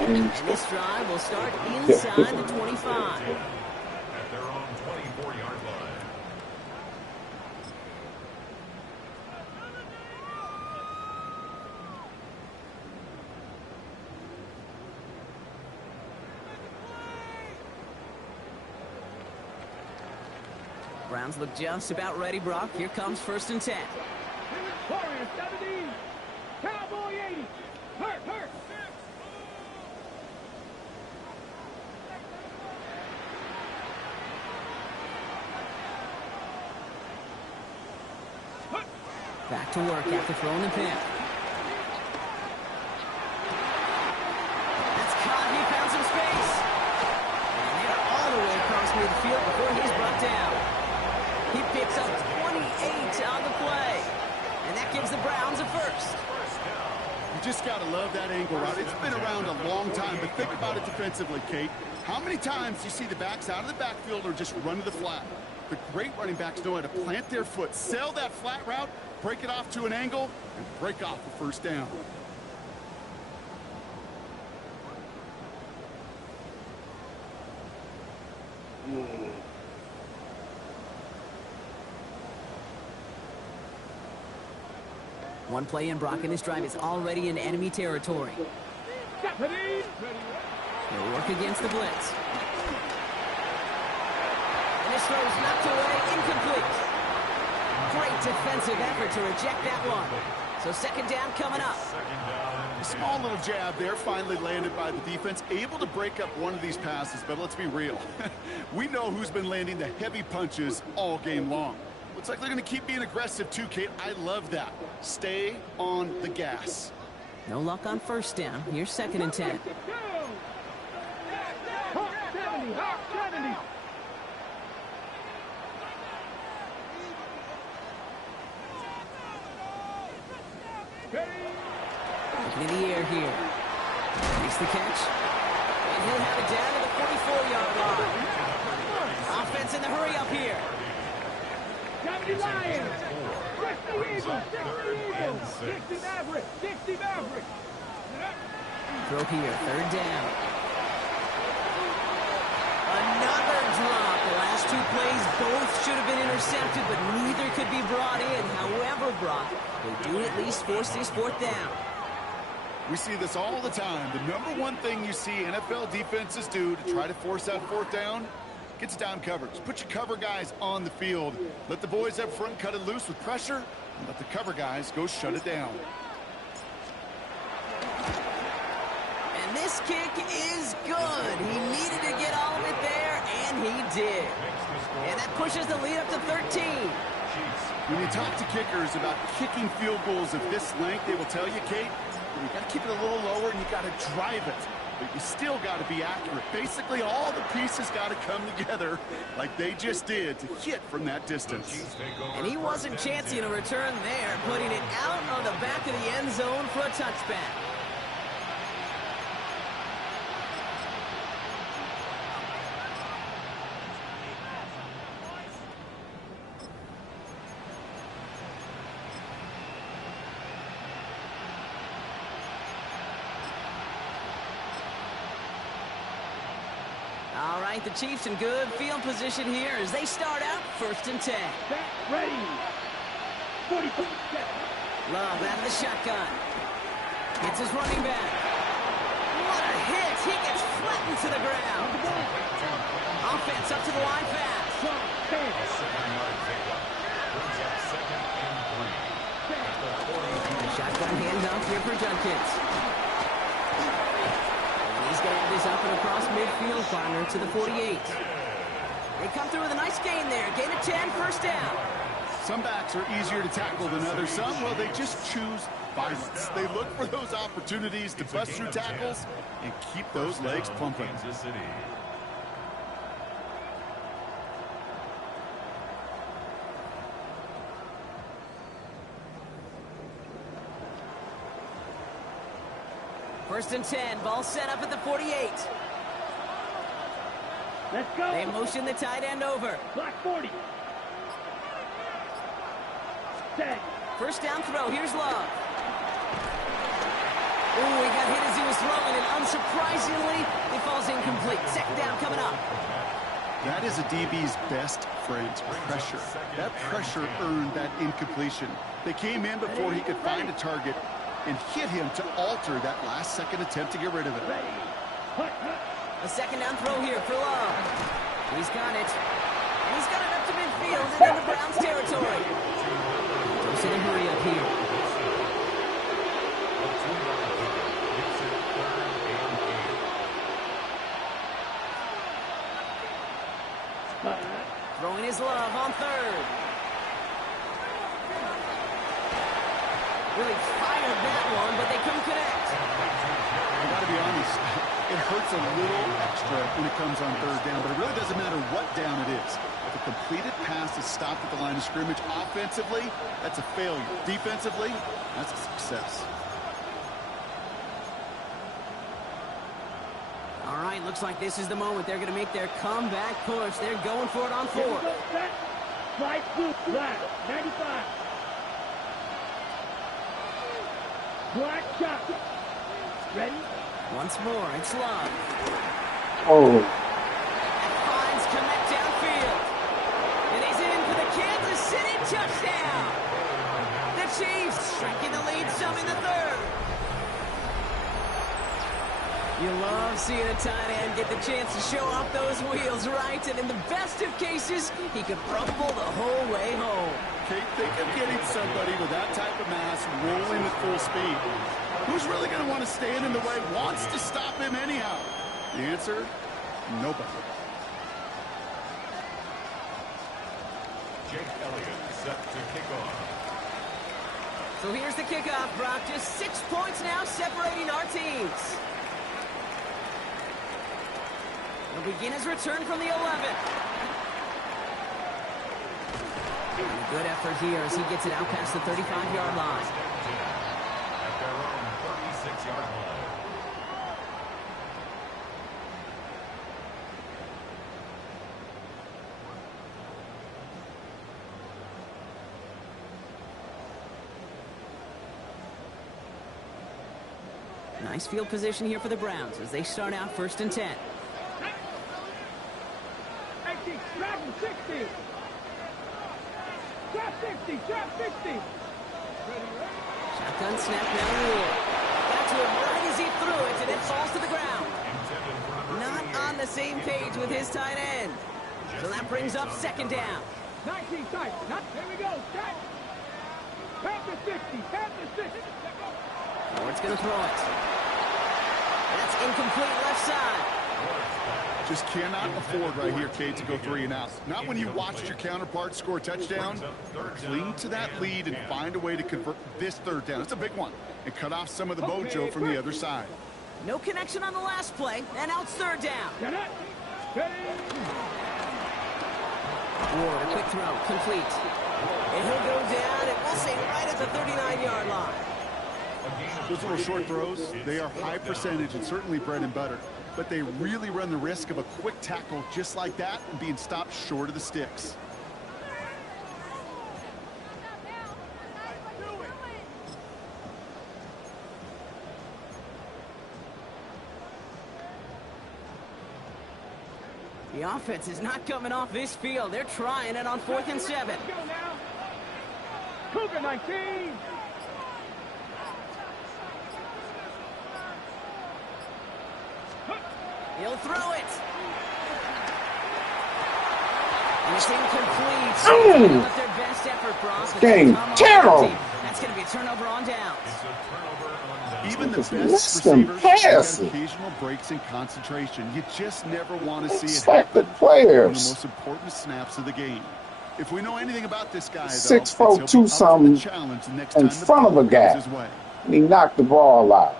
And this drive will start inside the 25. At their own 24-yard line. Browns look just about ready, Brock. Here comes 1st and 10. Warriors 70. Cowboy 80. Hurt, hurt. Back to work after throwing the pin. That's caught. He found some space. And they're all the way across midfield before he's brought down. He picks up 28 on the play. And that gives the Browns a first. You just got to love that angle route. It's been around a long time, but think about it defensively, Kate. How many times do you see the backs out of the backfield or just run to the flat? The great running backs know how to plant their foot, sell that flat route, break it off to an angle, and break off a first down. One play in, Brock, and this drive is already in enemy territory. Stephanie. They'll work against the blitz. And this throw is knocked away, incomplete. Great defensive effort to reject that one. So 2nd down coming up. A small little jab there, finally landed by the defense, able to break up one of these passes, but let's be real. We know who's been landing the heavy punches all game long. Looks like they're going to keep being aggressive too, Kate. I love that. Stay on the gas. No luck on 1st down. Here's 2nd and 10. Hawk 70. Hawk 70. Looking in the air here. Makes the catch. And he'll have it down to the 44-yard line. Offense in the hurry up here. 70 Lions. 60 Eagles. 60 Eagles. 60 Mavericks. 60 Mavericks. Throw here, 3rd down. Another drop. The last 2 plays both should have been intercepted, but neither could be brought in. However, Brock, they do at least force this 4th down. We see this all the time. The number one thing you see NFL defenses do to try to force that 4th down, gets down coverage. Put your cover guys on the field. Let the boys up front cut it loose with pressure, and let the cover guys go shut it down. And this kick is good. He needed to get all of it there, and he did. And that pushes the lead up to 13. When you talk to kickers about kicking field goals of this length, they will tell you, Kate, you got to keep it a little lower and you got to drive it. But you still got to be accurate. Basically, all the pieces got to come together like they just did to hit from that distance. And he wasn't chancing a return there, putting it out on the back of the end zone for a touchback. the Chiefs in good field position here as they start out 1st and 10. Set, ready. 45. Love out of the shotgun. Hits his running back. What a hit. He gets flattened to the ground. Offense up to the line fast. Shotgun handoff here for Judkins. And he's going to have this up and across midfield corner to the 48. They come through with a nice gain there. Gain of 10, 1st down. Some backs are easier to tackle than others. Some, well, they just choose violence. They look for those opportunities to bust through tackles and keep those legs pumping. Kansas City. First and 10, ball set up at the 48. Let's go. They motion the tight end over. Block 40. Set. First down throw, here's Love. Ooh, he got hit as he was throwing, and unsurprisingly, it falls incomplete. 2nd down coming up. That is a DB's best friend, pressure. That pressure earned that incompletion. They came in before he could find a target and hit him to alter that last-second attempt to get rid of it. Ready. Hut, hut. A 2nd down throw here for Love. He's got it. And he's got it up to midfield and into Browns territory. Don't see the hurry up here. Throwing his Love on 3rd. Really fired that one, but they couldn't connect. I got to be honest, it hurts a little extra when it comes on 3rd down, but it really doesn't matter what down it is. If a completed pass is stopped at the line of scrimmage, offensively, that's a failure. Defensively, that's a success. All right, looks like this is the moment. They're going to make their comeback push. They're going for it on 4th. Set. Slide blue. Black. 95. Black shot. Ready? Once more, it's Love. Oh, And finds Kmet downfield. And he's in for the Kansas City touchdown. The Chiefs shrinking the lead some in the 3rd. You love seeing a tight end get the chance to show off those wheels, right? And in the best of cases, he could rumble the whole way home. Okay, think of getting somebody with that type of mass rolling at full speed. Who's really going to want to stand in the way, wants to stop him anyhow? The answer, nobody. Jake Elliott set to kick off. So here's the kickoff, Brock. Just 6 points now separating our teams. He'll begin his return from the 11. And a good effort here as he gets it out past the 35-yard line. At their own 36-yard line. Nice field position here for the Browns as they start out 1st and 10. 80. Drop 60. Drop 60. Drop 60. Shotgun snap now Rule. Got to him right as he threw it, and it falls to the ground. Not on the same page with his tight end. So that brings up 2nd down. 19 tight. Here we go. Set. Panther 60. Panther 60. Ford's going to throw it. That's incomplete left side. Just cannot afford right here, Cade, to go 3 and out. Not when you watched your counterpart score a touchdown. Cling to that lead and find a way to convert this 3rd down. It's a big one. And cut off some of the mojo from the other side. No connection on the last play, and now it's 3rd down. Get it. Ready. Ward, a quick throw, complete. And he'll go down, and we'll say right at the 39-yard line. Those little short throws, they are high percentage and certainly bread and butter. But they really run the risk of a quick tackle just like that and being stopped short of the sticks. The offense is not coming off this field. They're trying it on 4th and 7. Let's go now. Cougar 19. He'll throw it. And it's incomplete. Mm. Not their best effort, Bronx. Game terrible. That's going to be a turnover on downs. It's a turnover on downs. Even the Just best miss them receivers have passes. occasional breaks in concentration. You just never want to see it It's like the happen on the players. most important snaps of the game. If we know anything about this guy, though, 6'4", it's he'll be up for the 2-something challenge the next in time the front of ball a guy. comes his way. And he knocked the ball out.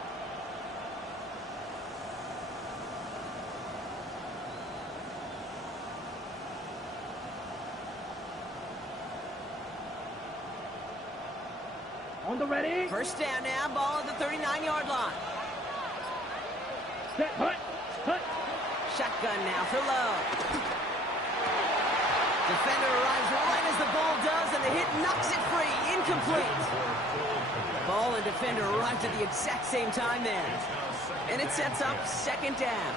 On the ready. First down now, ball at the 39-yard line. Set. Hut. Shotgun now for Lowe. Defender arrives right as the ball does, and the hit knocks it free. Incomplete. Ball and defender arrived at the exact same time there. And it sets up 2nd down.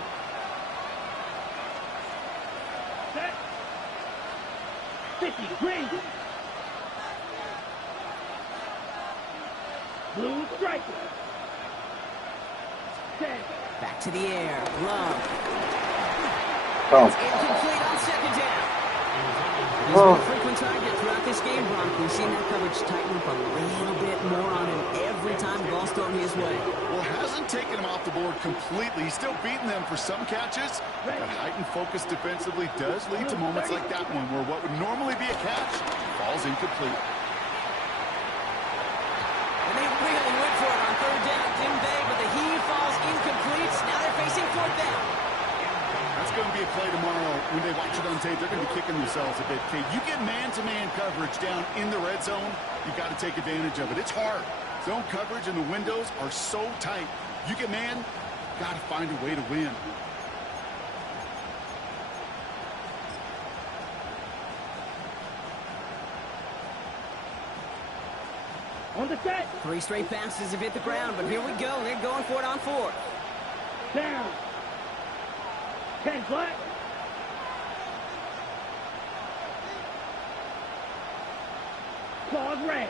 Set. 50. Green. Blue striker. Set. Back to the air. Lowe. Oh, Incomplete on 2nd down. He's Oh. been a frequent target throughout this game, Bronk. We've seen that coverage tighten up a little bit more on him every time the ball's thrown his way. Well, hasn't taken him off the board completely. He's still beating them for some catches. But heightened focus defensively does lead to moments like that one where what would normally be a catch falls incomplete. And they really went for it on 3rd down, didn't they? But the heave falls incomplete. Now they're facing 4th down. That's going to be a play tomorrow. When they watch it on tape, they're going to be kicking themselves a bit. Kate, you get man-to-man coverage down in the red zone, you got to take advantage of it. It's hard. Zone coverage and the windows are so tight. You get man, got to find a way to win. On the set. 3 straight passes have hit the ground, but here we go. They're going for it on 4th. Down. 10 flat. Claws red.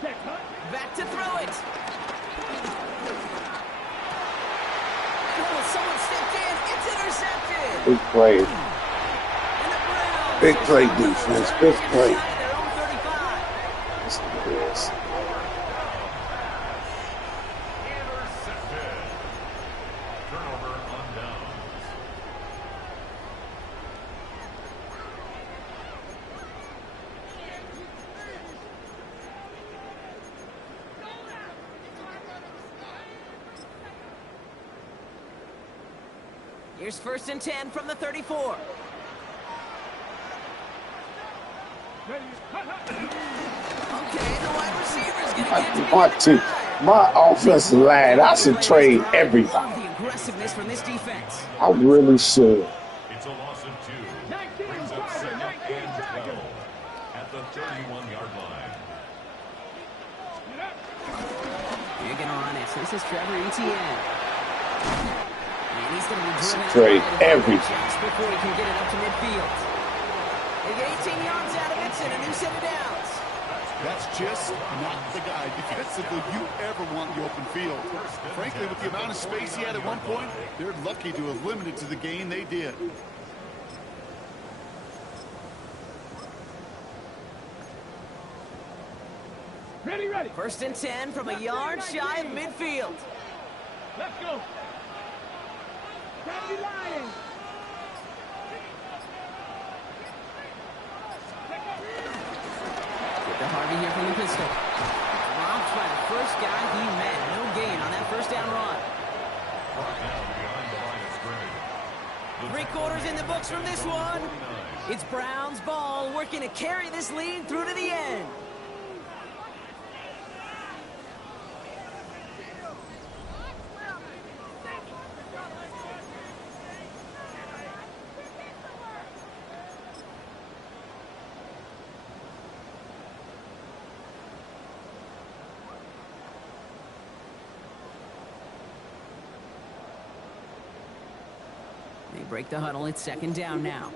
Set. Hut. Back to throw it. Oh, someone stepped in. It's intercepted. big play. And the Browns Big play are defense. Big play. inside their own 35. That's what it is. Intercepted. Turnover on downs. Here's 1st and 10 from the 34. Ready. Hut, hut. Okay, the wide receiver's going to get My team, my offensive line, I should trade everybody. Love the aggressiveness from this defense. I really should. It's a loss of 2. 19 Brings up Tiger, 2nd 19 and Tiger. 12 at the 31-yard line. Get up. You're going to run it. So this is Trevor Etienne. And he's going to be driven Trade out everything. just before he can get it up to midfield. They get 18 yards out of it and a new set of downs. That's just not the guy defensively you ever want in the open field. Frankly, with the amount of space he had at one point, they're lucky to have limited to the gain they did. Ready, ready. 1st and 10 from a yard shy of midfield. Let's go. County Lions. Get to Harvey here from the pistol. Dropped by the first guy he met. No gain on that 1st down run. Brought down behind the line of scrimmage. 3 quarters in the books from this one. It's Brown's ball working to carry this lead through to the end. break the huddle. It's second down now.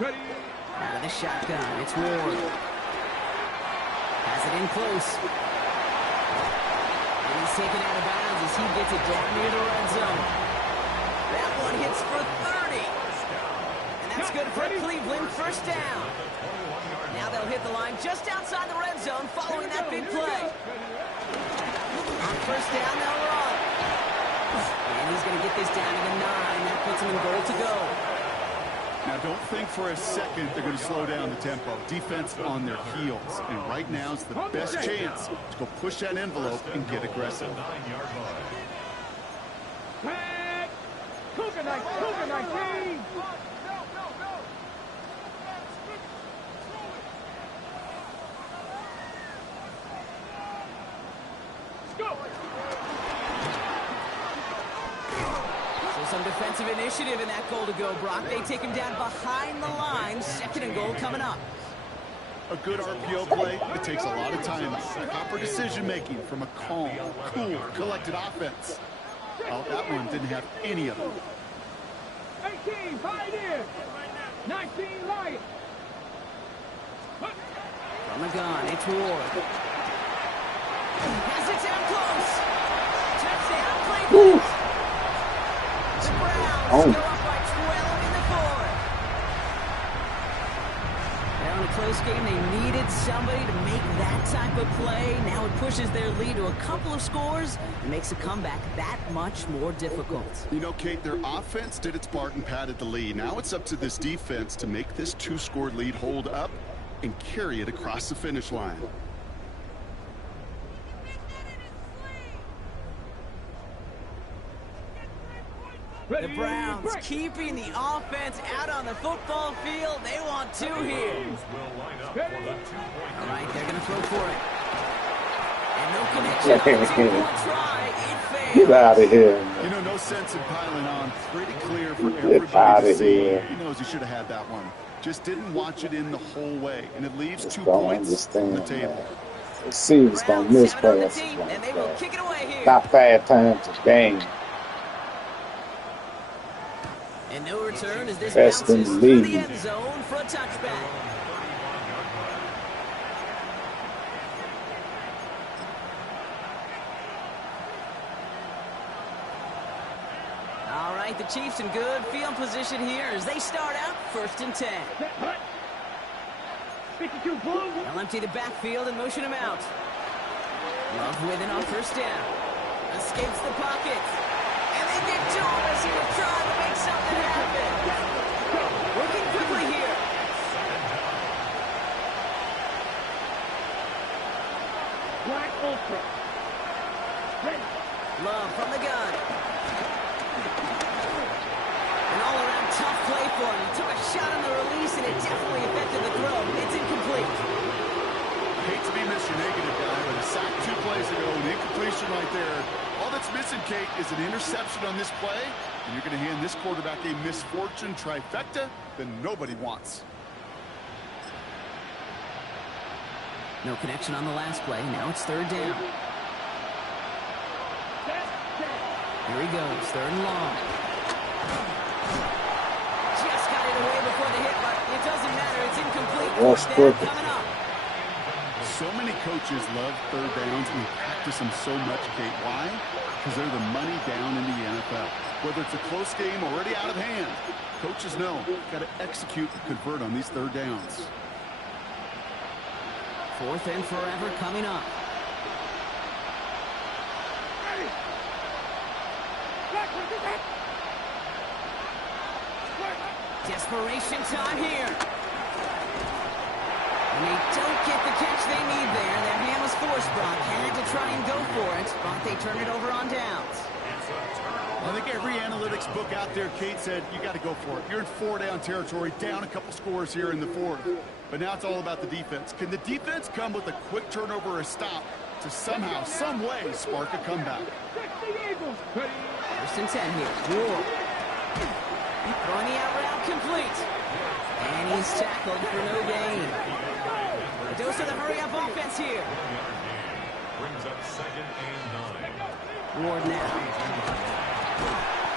Ready. Out of the shotgun, it's Ward. Has it in close. And he's taken out of bounds as he gets it down near the red zone. That one hits for 30. And that's good for Cleveland. First down. Now they'll hit the line just outside the red zone following that big play. On first down, they'll run. And he's going to get this down to the 9. That puts him in goal to go. Now, don't think for a second they're going to slow down the tempo. Defense on their heels. And right now is the best chance to go push that envelope and get aggressive. Flag. Cougar 19. Go. Some defensive initiative in that goal to go, Brock. They take him down behind the line. Second and goal coming up. A good RPO play, it takes a lot of time. Proper decision-making from a calm, cool, collected offense. Well, that one didn't have any of them. 18, hide in. 19, light. From the gun, it's Ward. Has it down close. Touchdown, Cleveland. The Browns go up by 12 in the fourth. Now in a close game, they needed somebody to make that type of play. Now it pushes their lead to a couple of scores and makes a comeback that much more difficult. You know, Kate, their offense did its part and padded the lead. Now it's up to this defense to make this 2-score lead hold up and carry it across the finish line. The Browns keeping the offense out on the football field. They want 2 here. All right, they're going to throw for it. And no connection. 2-point try. It fails. Get out of here. You know, no sense in piling on. Pretty clear for everybody to see. He knows he should have had that one. Just didn't watch it in the whole way. And it leaves 2 points on the table. Receivers don't miss passes like that. Not 5 times a game. And no return as this Best in bounces the through league. the end zone for a touchback. All right, the Chiefs in good field position here as they start out 1st and 10. 52 blue. They'll empty the backfield and motion him out. Love with it on first down. Escapes the pocket. And they get to him as he was trying to make something happen. Working quickly here. Black Ultra. Ready. Love from the gun. An all-around tough play for him. He took a shot on the release, and it definitely affected the throw. It's incomplete. I hate to be Mr. Negative guy, but a sack 2 plays ago, an incompletion right there. All that's missing, Kate, is an interception on this play, and you're going to hand this quarterback a misfortune trifecta that nobody wants. No connection on the last play. Now it's 3rd down. Here he goes, 3rd and long. Just got it away before the hit, but it doesn't matter. It's incomplete. That's Fourth good. down coming up. So many coaches love 3rd downs and practice them so much, Kate. Why? Because they're the money down in the NFL. Whether it's a close game already out of hand, coaches know got to execute and convert on these 3rd downs. 4th and forever coming up. Desperation time here. And they don't get the catch they need there. Their hand was forced, Brock. Had to try and go for it, but they turn it over on downs. I think every analytics book out there, Kate, said you got to go for it. You're in 4-down territory, down a couple scores here in the 4th. But now it's all about the defense. Can the defense come with a quick turnover or a stop to somehow, some way, spark a comeback? 1st and 10 here. Ward. Throwing the out route complete. And he's tackled for no gain. The Goes to the hurry-up offense here. Brings up 2nd and 9. Ward now.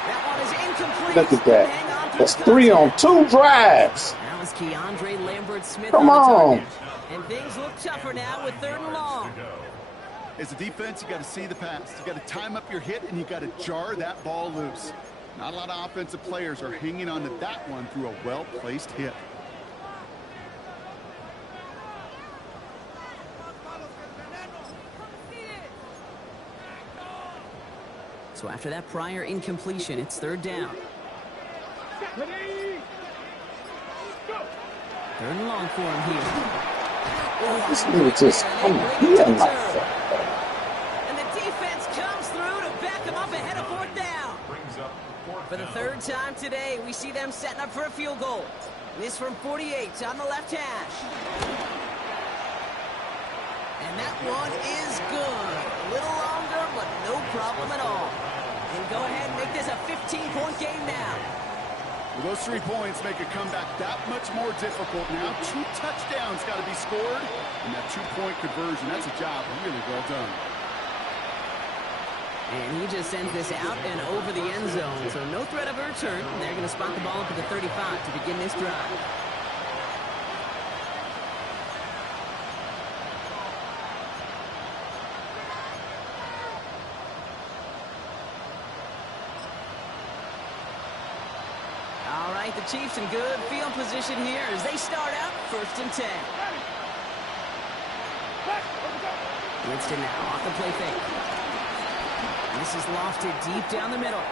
That one is incomplete. Look at that. That's 3 on 2 drives. That was Keandre Lambert-Smith Come on the on. target. And things look tougher now with 3rd and long. As a defense, you got to see the pass. You got to time up your hit, and you got to jar that ball loose. Not a lot of offensive players are hanging on to that one through a well-placed hit. So after that prior incompletion, it's 3rd down. 3rd and long for him here. This nigga just, he doesn't like that. And the defense comes through to back him up ahead of 4th down. Brings up 4th For the 3rd time today, we see them setting up for a field goal. This from 48 on the left hash. And that one is good. A little longer, but no problem at all. And go ahead and make this a 15-point game now. Well, those 3 points make a comeback that much more difficult now. 2 touchdowns got to be scored. And that 2-point conversion, that's a job really well done. And he just sends this out and over the end zone. So no threat of a return. They're going to spot the ball up at the 35 to begin this drive. All right, the Chiefs in good field position here as they start out 1st and 10. Winston now off the play fake. This is lofted deep down the middle.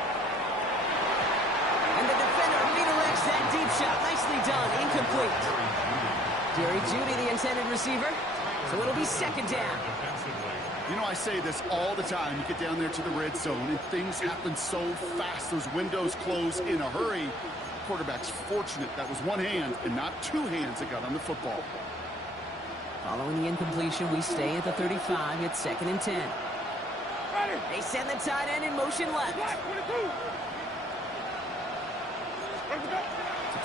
And the defender redirects that deep shot. Nicely done. Incomplete. Jerry Jeudy, the intended receiver. So it'll be 2nd down. You know, I say this all the time. You get down there to the red zone, and things happen so fast. Those windows close in a hurry. Quarterback's fortunate that was 1 hand and not 2 hands that got on the football. Following the incompletion, we stay at the 35. It's 2nd and 10. They send the tight end in motion left. To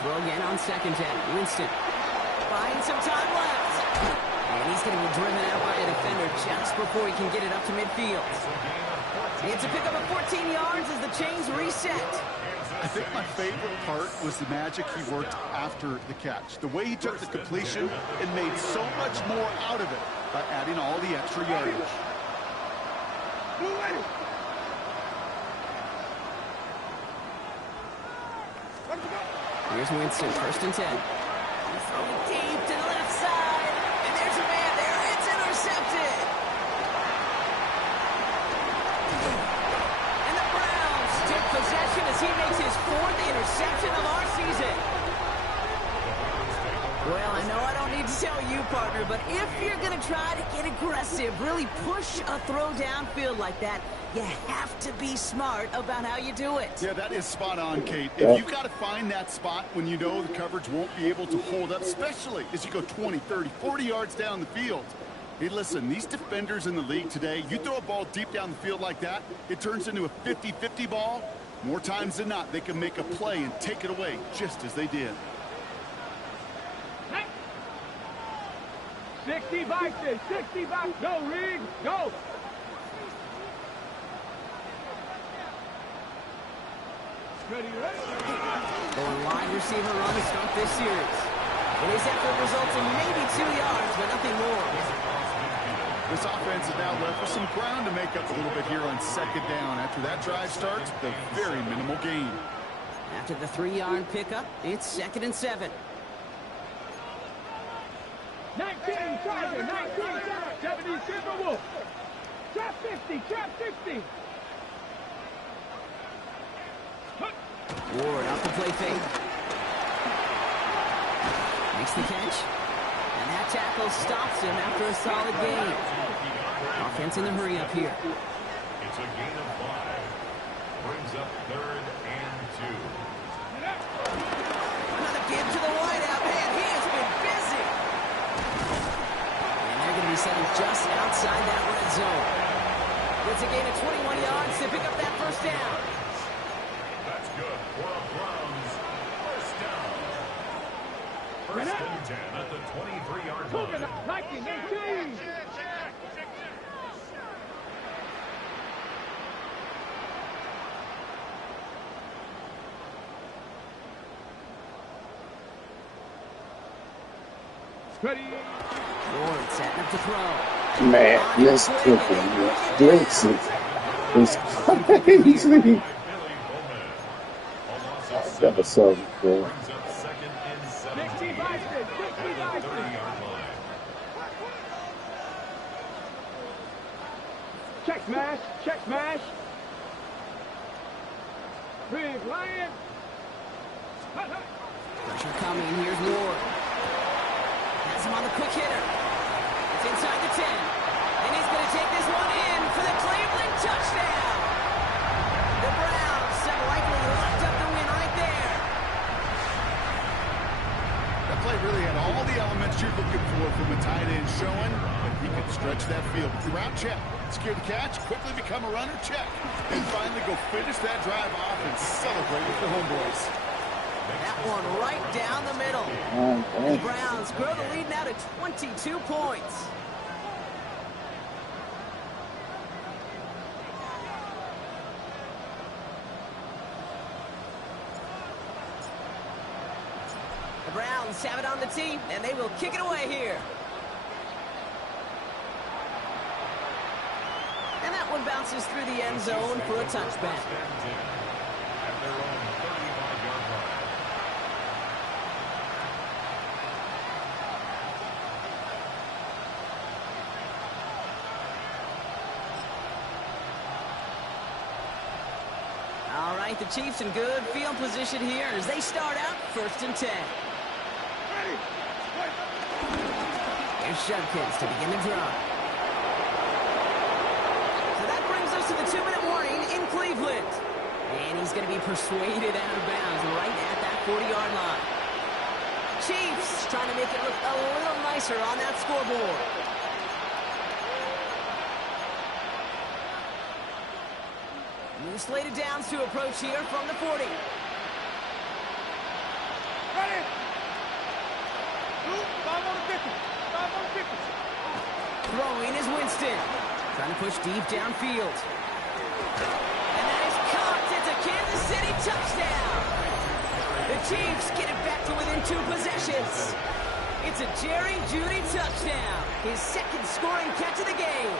throw again on 2nd down. Winston buying some time left. And he's going to be driven out by a defender just before he can get it up to midfield. It's a pickup of 14 yards as the chains reset. I think my favorite part was the magic he worked after the catch. The way he took the completion and made so much more out of it by adding all the extra yardage. Here's Winston, 1st and 10. He's throwing deep to the left side. And there's a man there. It's intercepted. And the Browns take possession as he makes his 4th interception of our season. Well, I know I don't need to tell you, partner, but if you're going to try to get aggressive, really push a throw downfield like that, you have to be smart about how you do it. Yeah, that is spot on, Kate. If you've got to find that spot when you know the coverage won't be able to hold up, especially as you go 20, 30, 40 yards down the field. Hey, listen, these defenders in the league today, you throw a ball deep down the field like that, it turns into a 50-50 ball. More times than not, they can make a play and take it away, just as they did. 65, 65, go, Reed, go. Ready. Going wide receiver run to start this series. And his effort results in maybe 2 yards, but nothing more. This offense is now left with some ground to make up a little bit here on 2nd down. After that drive starts, the very minimal gain. After the 3-yard pickup, it's 2nd and 7. 19, Charger, 19, 70, Silver Wolf. Trap 50, trap 50. Ward out the play fake. Makes the catch. And that tackle stops him after a solid gain. Offense in the hurry up here. It's a gain of 5. Brings up 3rd and 2. Another give to the wideout. Man, he has been busy. And they're going to be setting just outside that red zone. It's a gain of 21 yards to pick up that 1st down. That's good for a Browns 1st down. First and 10 at the 23-yard Cougar, line. 1918. Ready. Ward setting up to throw. Man, this kicking, this is crazy. That was so cool. Brings up second and 17 60 Bison, 60 at the Bison. 30-yard line. Check smash, check smash. Big Lion. Pressure coming. Here's Ward. Has him on the quick hitter. It's inside the 10. And he's going to take this one in for the Cleveland touchdown. The Browns have likely locked up the win right there. That play really had all the elements you're looking for from a tight end showing, but he could stretch that field. Route check, secure the catch, quickly become a runner, check, and finally go finish that drive off and celebrate with the homeboys. That one right down the middle. The Browns grow the lead now to 22 points. The Browns have it on the tee, and they will kick it away here. And that one bounces through the end zone for a touchback. At their own 35-yard line. All right, the Chiefs in good field position here as they start out first and 10. Here's Judkins to begin the drive. So that brings us to the 2-minute warning in Cleveland. And he's going to be persuaded out of bounds right at that 40-yard line. Chiefs trying to make it look a little nicer on that scoreboard. New slated downs to approach here from the 40. Ready. 5 on the 50. 5 on the 50. Throwing is Winston. Trying to push deep downfield. And that is caught. It's a Kansas City touchdown. The Chiefs get it back to within 2 possessions. It's a Jerry Jeudy touchdown. His second scoring catch of the game.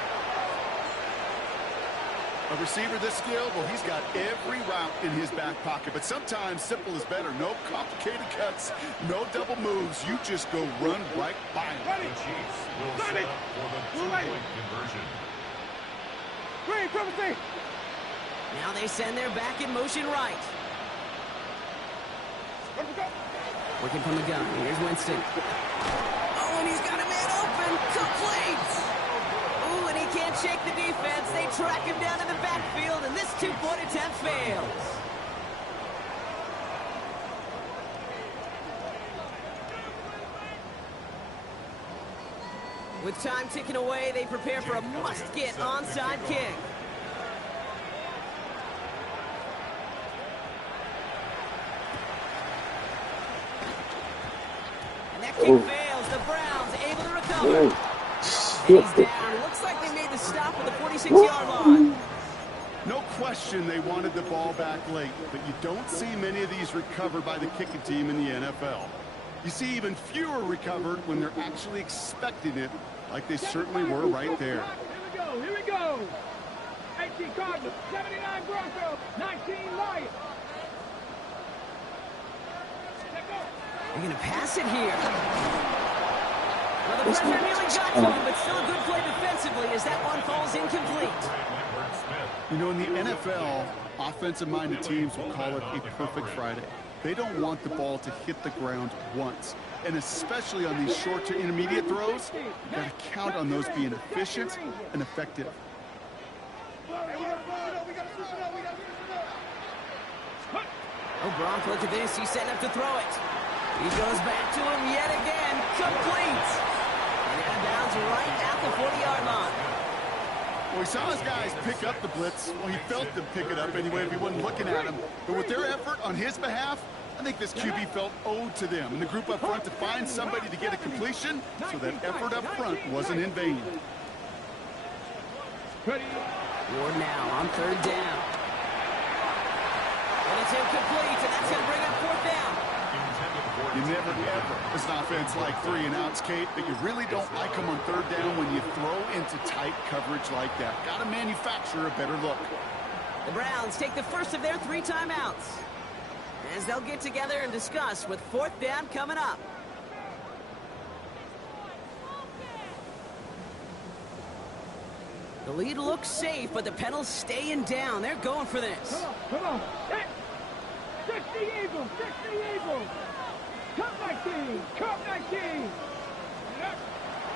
A receiver this skilled, well, he's got every route in his back pocket, but sometimes simple is better. No complicated cuts, no double moves. You just go run right by him. The Chiefs will set up for the 2-point conversion. Green, triple C. Now they send their back in motion right. Working from the gun. Here's Winston. Oh, and he's got a man open. Complete. Ooh, and he can't shake the defense. They track him down in the backfield, and this 2-point attempt fails. With time ticking away, they prepare for a must-get onside kick. And that kick fails. The Browns able to recover. And he's down. Looks like they made the stop at the 46-yard line. No question they wanted the ball back late, but you don't see many of these recovered by the kicking team in the NFL. You see even fewer recovered when they're actually expecting it, like they certainly were right there. Here we go. 18 Cardinals, 79 Broncos, 19 Lions. They're going to pass it here. Well, the pressure nearly got to him, but still a good play defensively as that one falls incomplete. You know, in the NFL, offensive-minded teams will call it a perfect Friday. They don't want the ball to hit the ground once. And especially on these short to intermediate throws, you've got to count on those being efficient and effective. Oh, Gronk, look at this. He's setting up to throw it. He goes back to him yet again. Complete. And out of bounds right at the 40-yard line. Well, he saw his guys pick up the blitz. Well, he felt them pick it up anyway if he wasn't looking at him. But with their effort on his behalf, I think this QB felt owed to them and the group up front to find somebody to get a completion, so that effort up front wasn't in vain. Ward now on 3rd down. And it's incomplete, and that's going to bring up 4th down. You never ever, as an offense like 3 and outs, Kate, but you really don't like them on 3rd down when you throw into tight coverage like that. Got to manufacture a better look. The Browns take the first of their 3 timeouts, as they'll get together and discuss with 4th down coming up. The lead looks safe, but the Penals staying down. They're going for this. Come on. 60 Eagles, 60 Eagles. Come 19, come 19.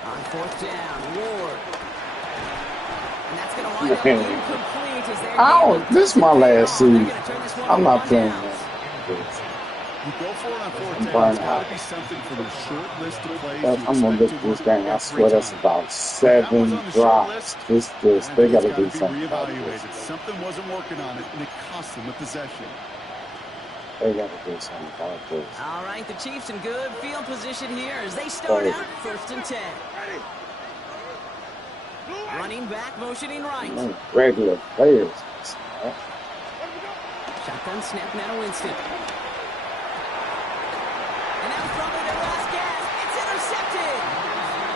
On 4th down, Ward. And that's going to wind up incomplete as they're Oh, this is my last season. I'm not playing that. You go for it on 4th down. It's got to be something from a short list of plays. I'm gonna look at this game. I swear that's about 7 drops. They gotta do something about this. Something wasn't working on it, and it cost them a possession. They gotta do something about this. All right, the Chiefs in good field position here as they start out 1st and 10. Running back, motioning right. Regular players. Shotgun snap now to Winston. And now throwing their last gas. It's intercepted.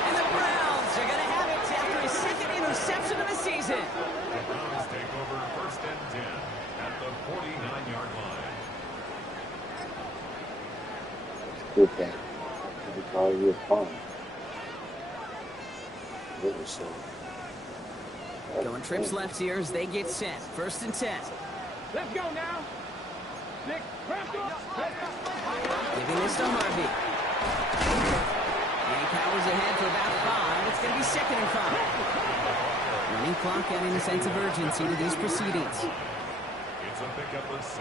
And the Browns are going to have it after his 2nd interception of the season. The Browns take over 1st and 10 at the 49-yard line. Good game. We call you fun. Going trips left here as they get set. 1st and 10. Let's go now. 6, press up. Giving this to Harvey. And he powers ahead for about 5. It's going to be 2nd and 5. Running clock adding a sense of urgency to these proceedings. It's a pickup of 6.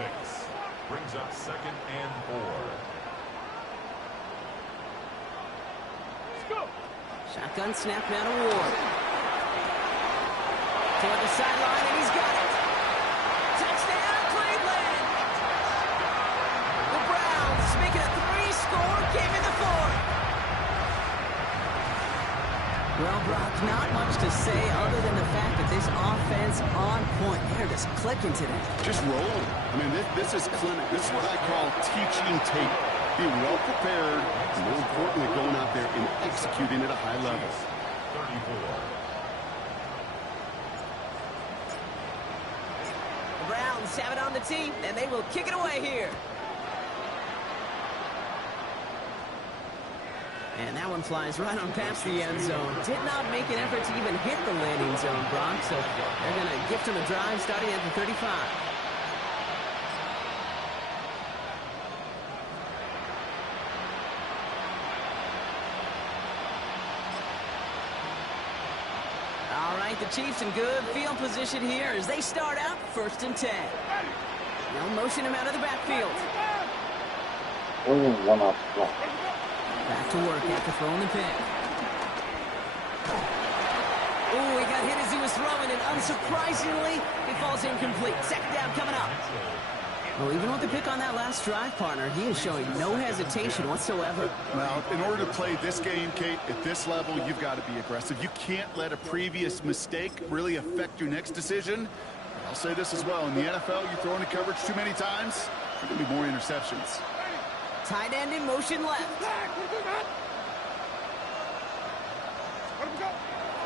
Brings up 2nd and 4. Let's go. Shotgun snap now to Ward. Toward the sideline, and he's got it. Touchdown, Cleveland! The Browns making a 3-score game in the 4th. Well, Brock, not much to say other than the fact that this offense on point. They're just clicking today. Just rolling. I mean, this is clinic. This is what I call teaching tape. Being well prepared, and more importantly, going out there and executing at a high level. 34. The Browns have it on the tee, and they will kick it away here. And that one flies right on past the end zone. Did not make an effort to even hit the landing zone, Brock. So they're going to gift him a drive starting at the 35. All right, the Chiefs in good field position here as they start out 1st and 10. They'll motion him out of the backfield. One off the clock. Back to work after throwing the pick. Oh, he got hit as he was throwing, and unsurprisingly, he falls incomplete. 2nd down coming up. Well, even with the pick on that last drive, partner, he is showing no hesitation whatsoever. Well, in order to play this game, Kate, at this level, you've got to be aggressive. You can't let a previous mistake really affect your next decision. I'll say this as well. In the NFL, you throw into coverage too many times, there are going to be more interceptions. Tight end in motion left.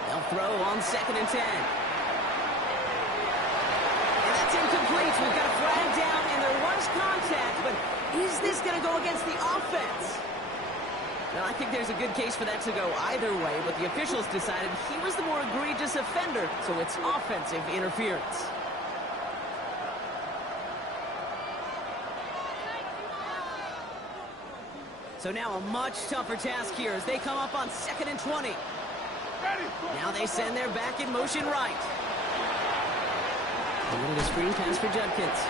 They'll throw on 2nd and 10. And that's incomplete. We've got a flag down, and there was contact, but is this going to go against the offense? Now, I think there's a good case for that to go either way, but the officials decided he was the more egregious offender, so it's offensive interference. So now a much tougher task here as they come up on 2nd and 20. Now they send their back in motion right. A little screen pass for Judkins.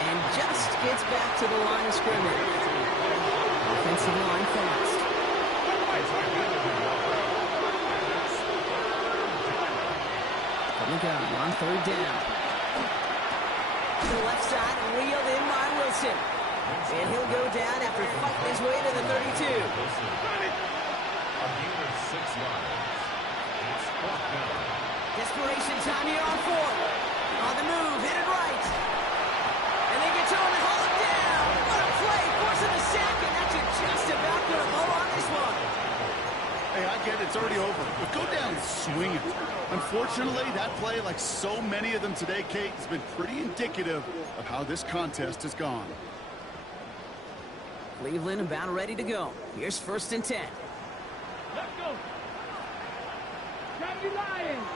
And just gets back to the line of scrimmage. Offensive line fast. From the gun on 3rd down. To the left side, reeled in by Wilson. And he'll go down after fighting his way to the 32. A gain of 6 yards. It's fourth down. Desperation time here on fourth. On the move, hit it right. And they get to him and haul him down. What a play, forcing a sack, and that should just about put a bow on this one. Hey, I get it. It's already over. But go down swinging. Unfortunately, that play, like so many of them today, Kate, has been pretty indicative of how this contest has gone. Cleveland about ready to go. Here's 1st and 10. Let's go. Grab your Lions.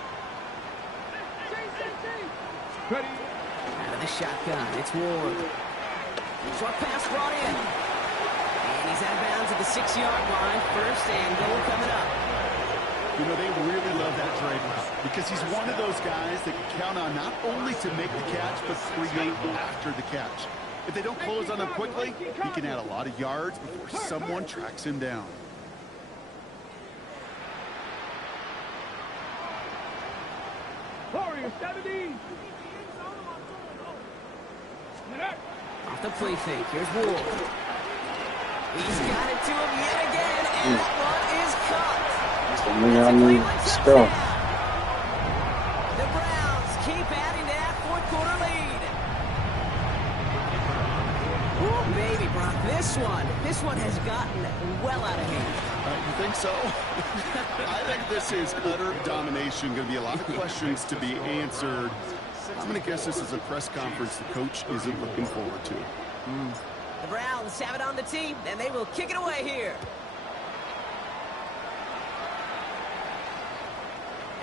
Ready. Out of the shotgun, it's Ward. Short pass brought in. And he's out of bounds at the 6-yard line. 1st and goal coming up. You know, they really love that trade route because he's one of those guys that can count on not only to make the catch, but create after the catch. If they don't close on him quickly, he can add a lot of yards before someone tracks him down. Warrior 70. Off the play fake, here's Ward. He's got it to him yet again, and that one is caught. That's a Cleveland touchdown. The Browns keep adding to that 4th quarter lead. Woo, baby, Brock, this one has gotten well out of hand. You think so? I think this is utter domination. Going to be a lot of questions to be answered. I'm going to guess this is a press conference the coach isn't looking forward to. The Browns have it on the team, and they will kick it away here.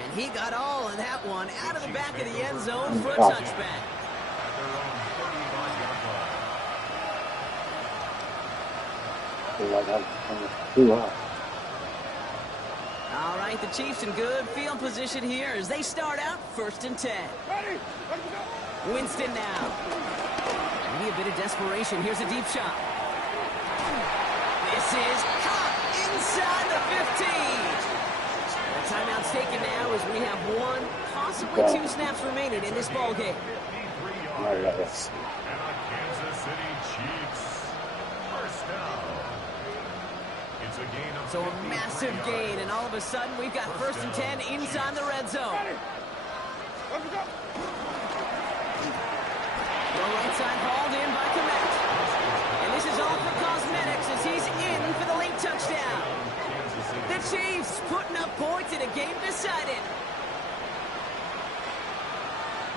And he got all of that one out of the back of the end zone for a touchback. All right, the Chiefs in good field position here as they start out 1st and 10. Ready. Winston now. Maybe a bit of desperation. Here's a deep shot. This is caught inside the 15. The timeout's taken now as we have 1, possibly 2 snaps remaining in this ball game. And the Kansas City Chiefs. First down. It's a gain of So a massive gain, and all of a sudden we've got 1st and 10 inside the red zone. The right side hauled in by Komet. And this is all for cosmetics as he's in for the late touchdown. The Chiefs putting up points in a game decided.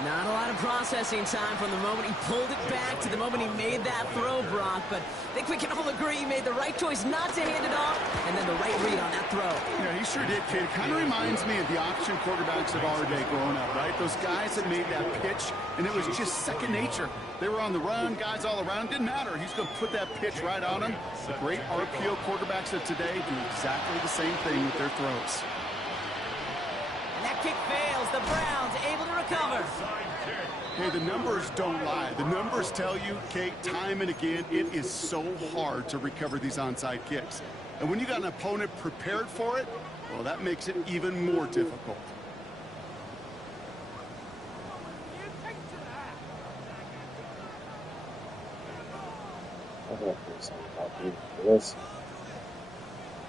Not a lot of processing time from the moment he pulled it back to the moment he made that throw, Brock. But I think we can all agree he made the right choice not to hand it off, and then the right read on that throw. Yeah, he sure did, kid. It kind of reminds me of the option quarterbacks of our day growing up, right? Those guys that made that pitch, and it was just second nature. They were on the run, guys all around. Didn't matter. He's going to put that pitch right on him. The great RPO quarterbacks of today do exactly the same thing with their throws. And that kick fails. The Browns able to recover. Hey, the numbers don't lie. The numbers tell you, Kate, time and again, it is so hard to recover these onside kicks. And when you got an opponent prepared for it, well, that makes it even more difficult.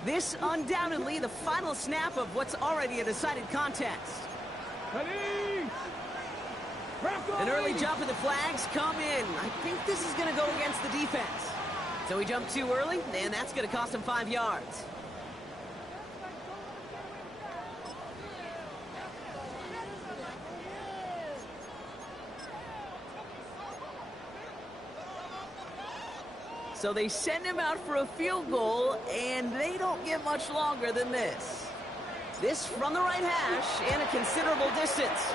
This undoubtedly the final snap of what's already a decided contest. An early jump and the flags come in. I think this is going to go against the defense. So he jumped too early, and that's going to cost him 5 yards. So they send him out for a field goal, and they don't get much longer than this. This from the right hash and a considerable distance.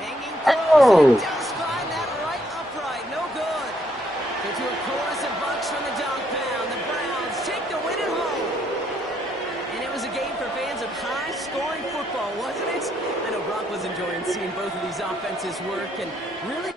Hanging close, just find that right upright, no good. So to a chorus of bucks from the dog pound, the Browns take the win at home. And it was a game for fans of high-scoring football, wasn't it? I know Brock was enjoying seeing both of these offenses work, and really...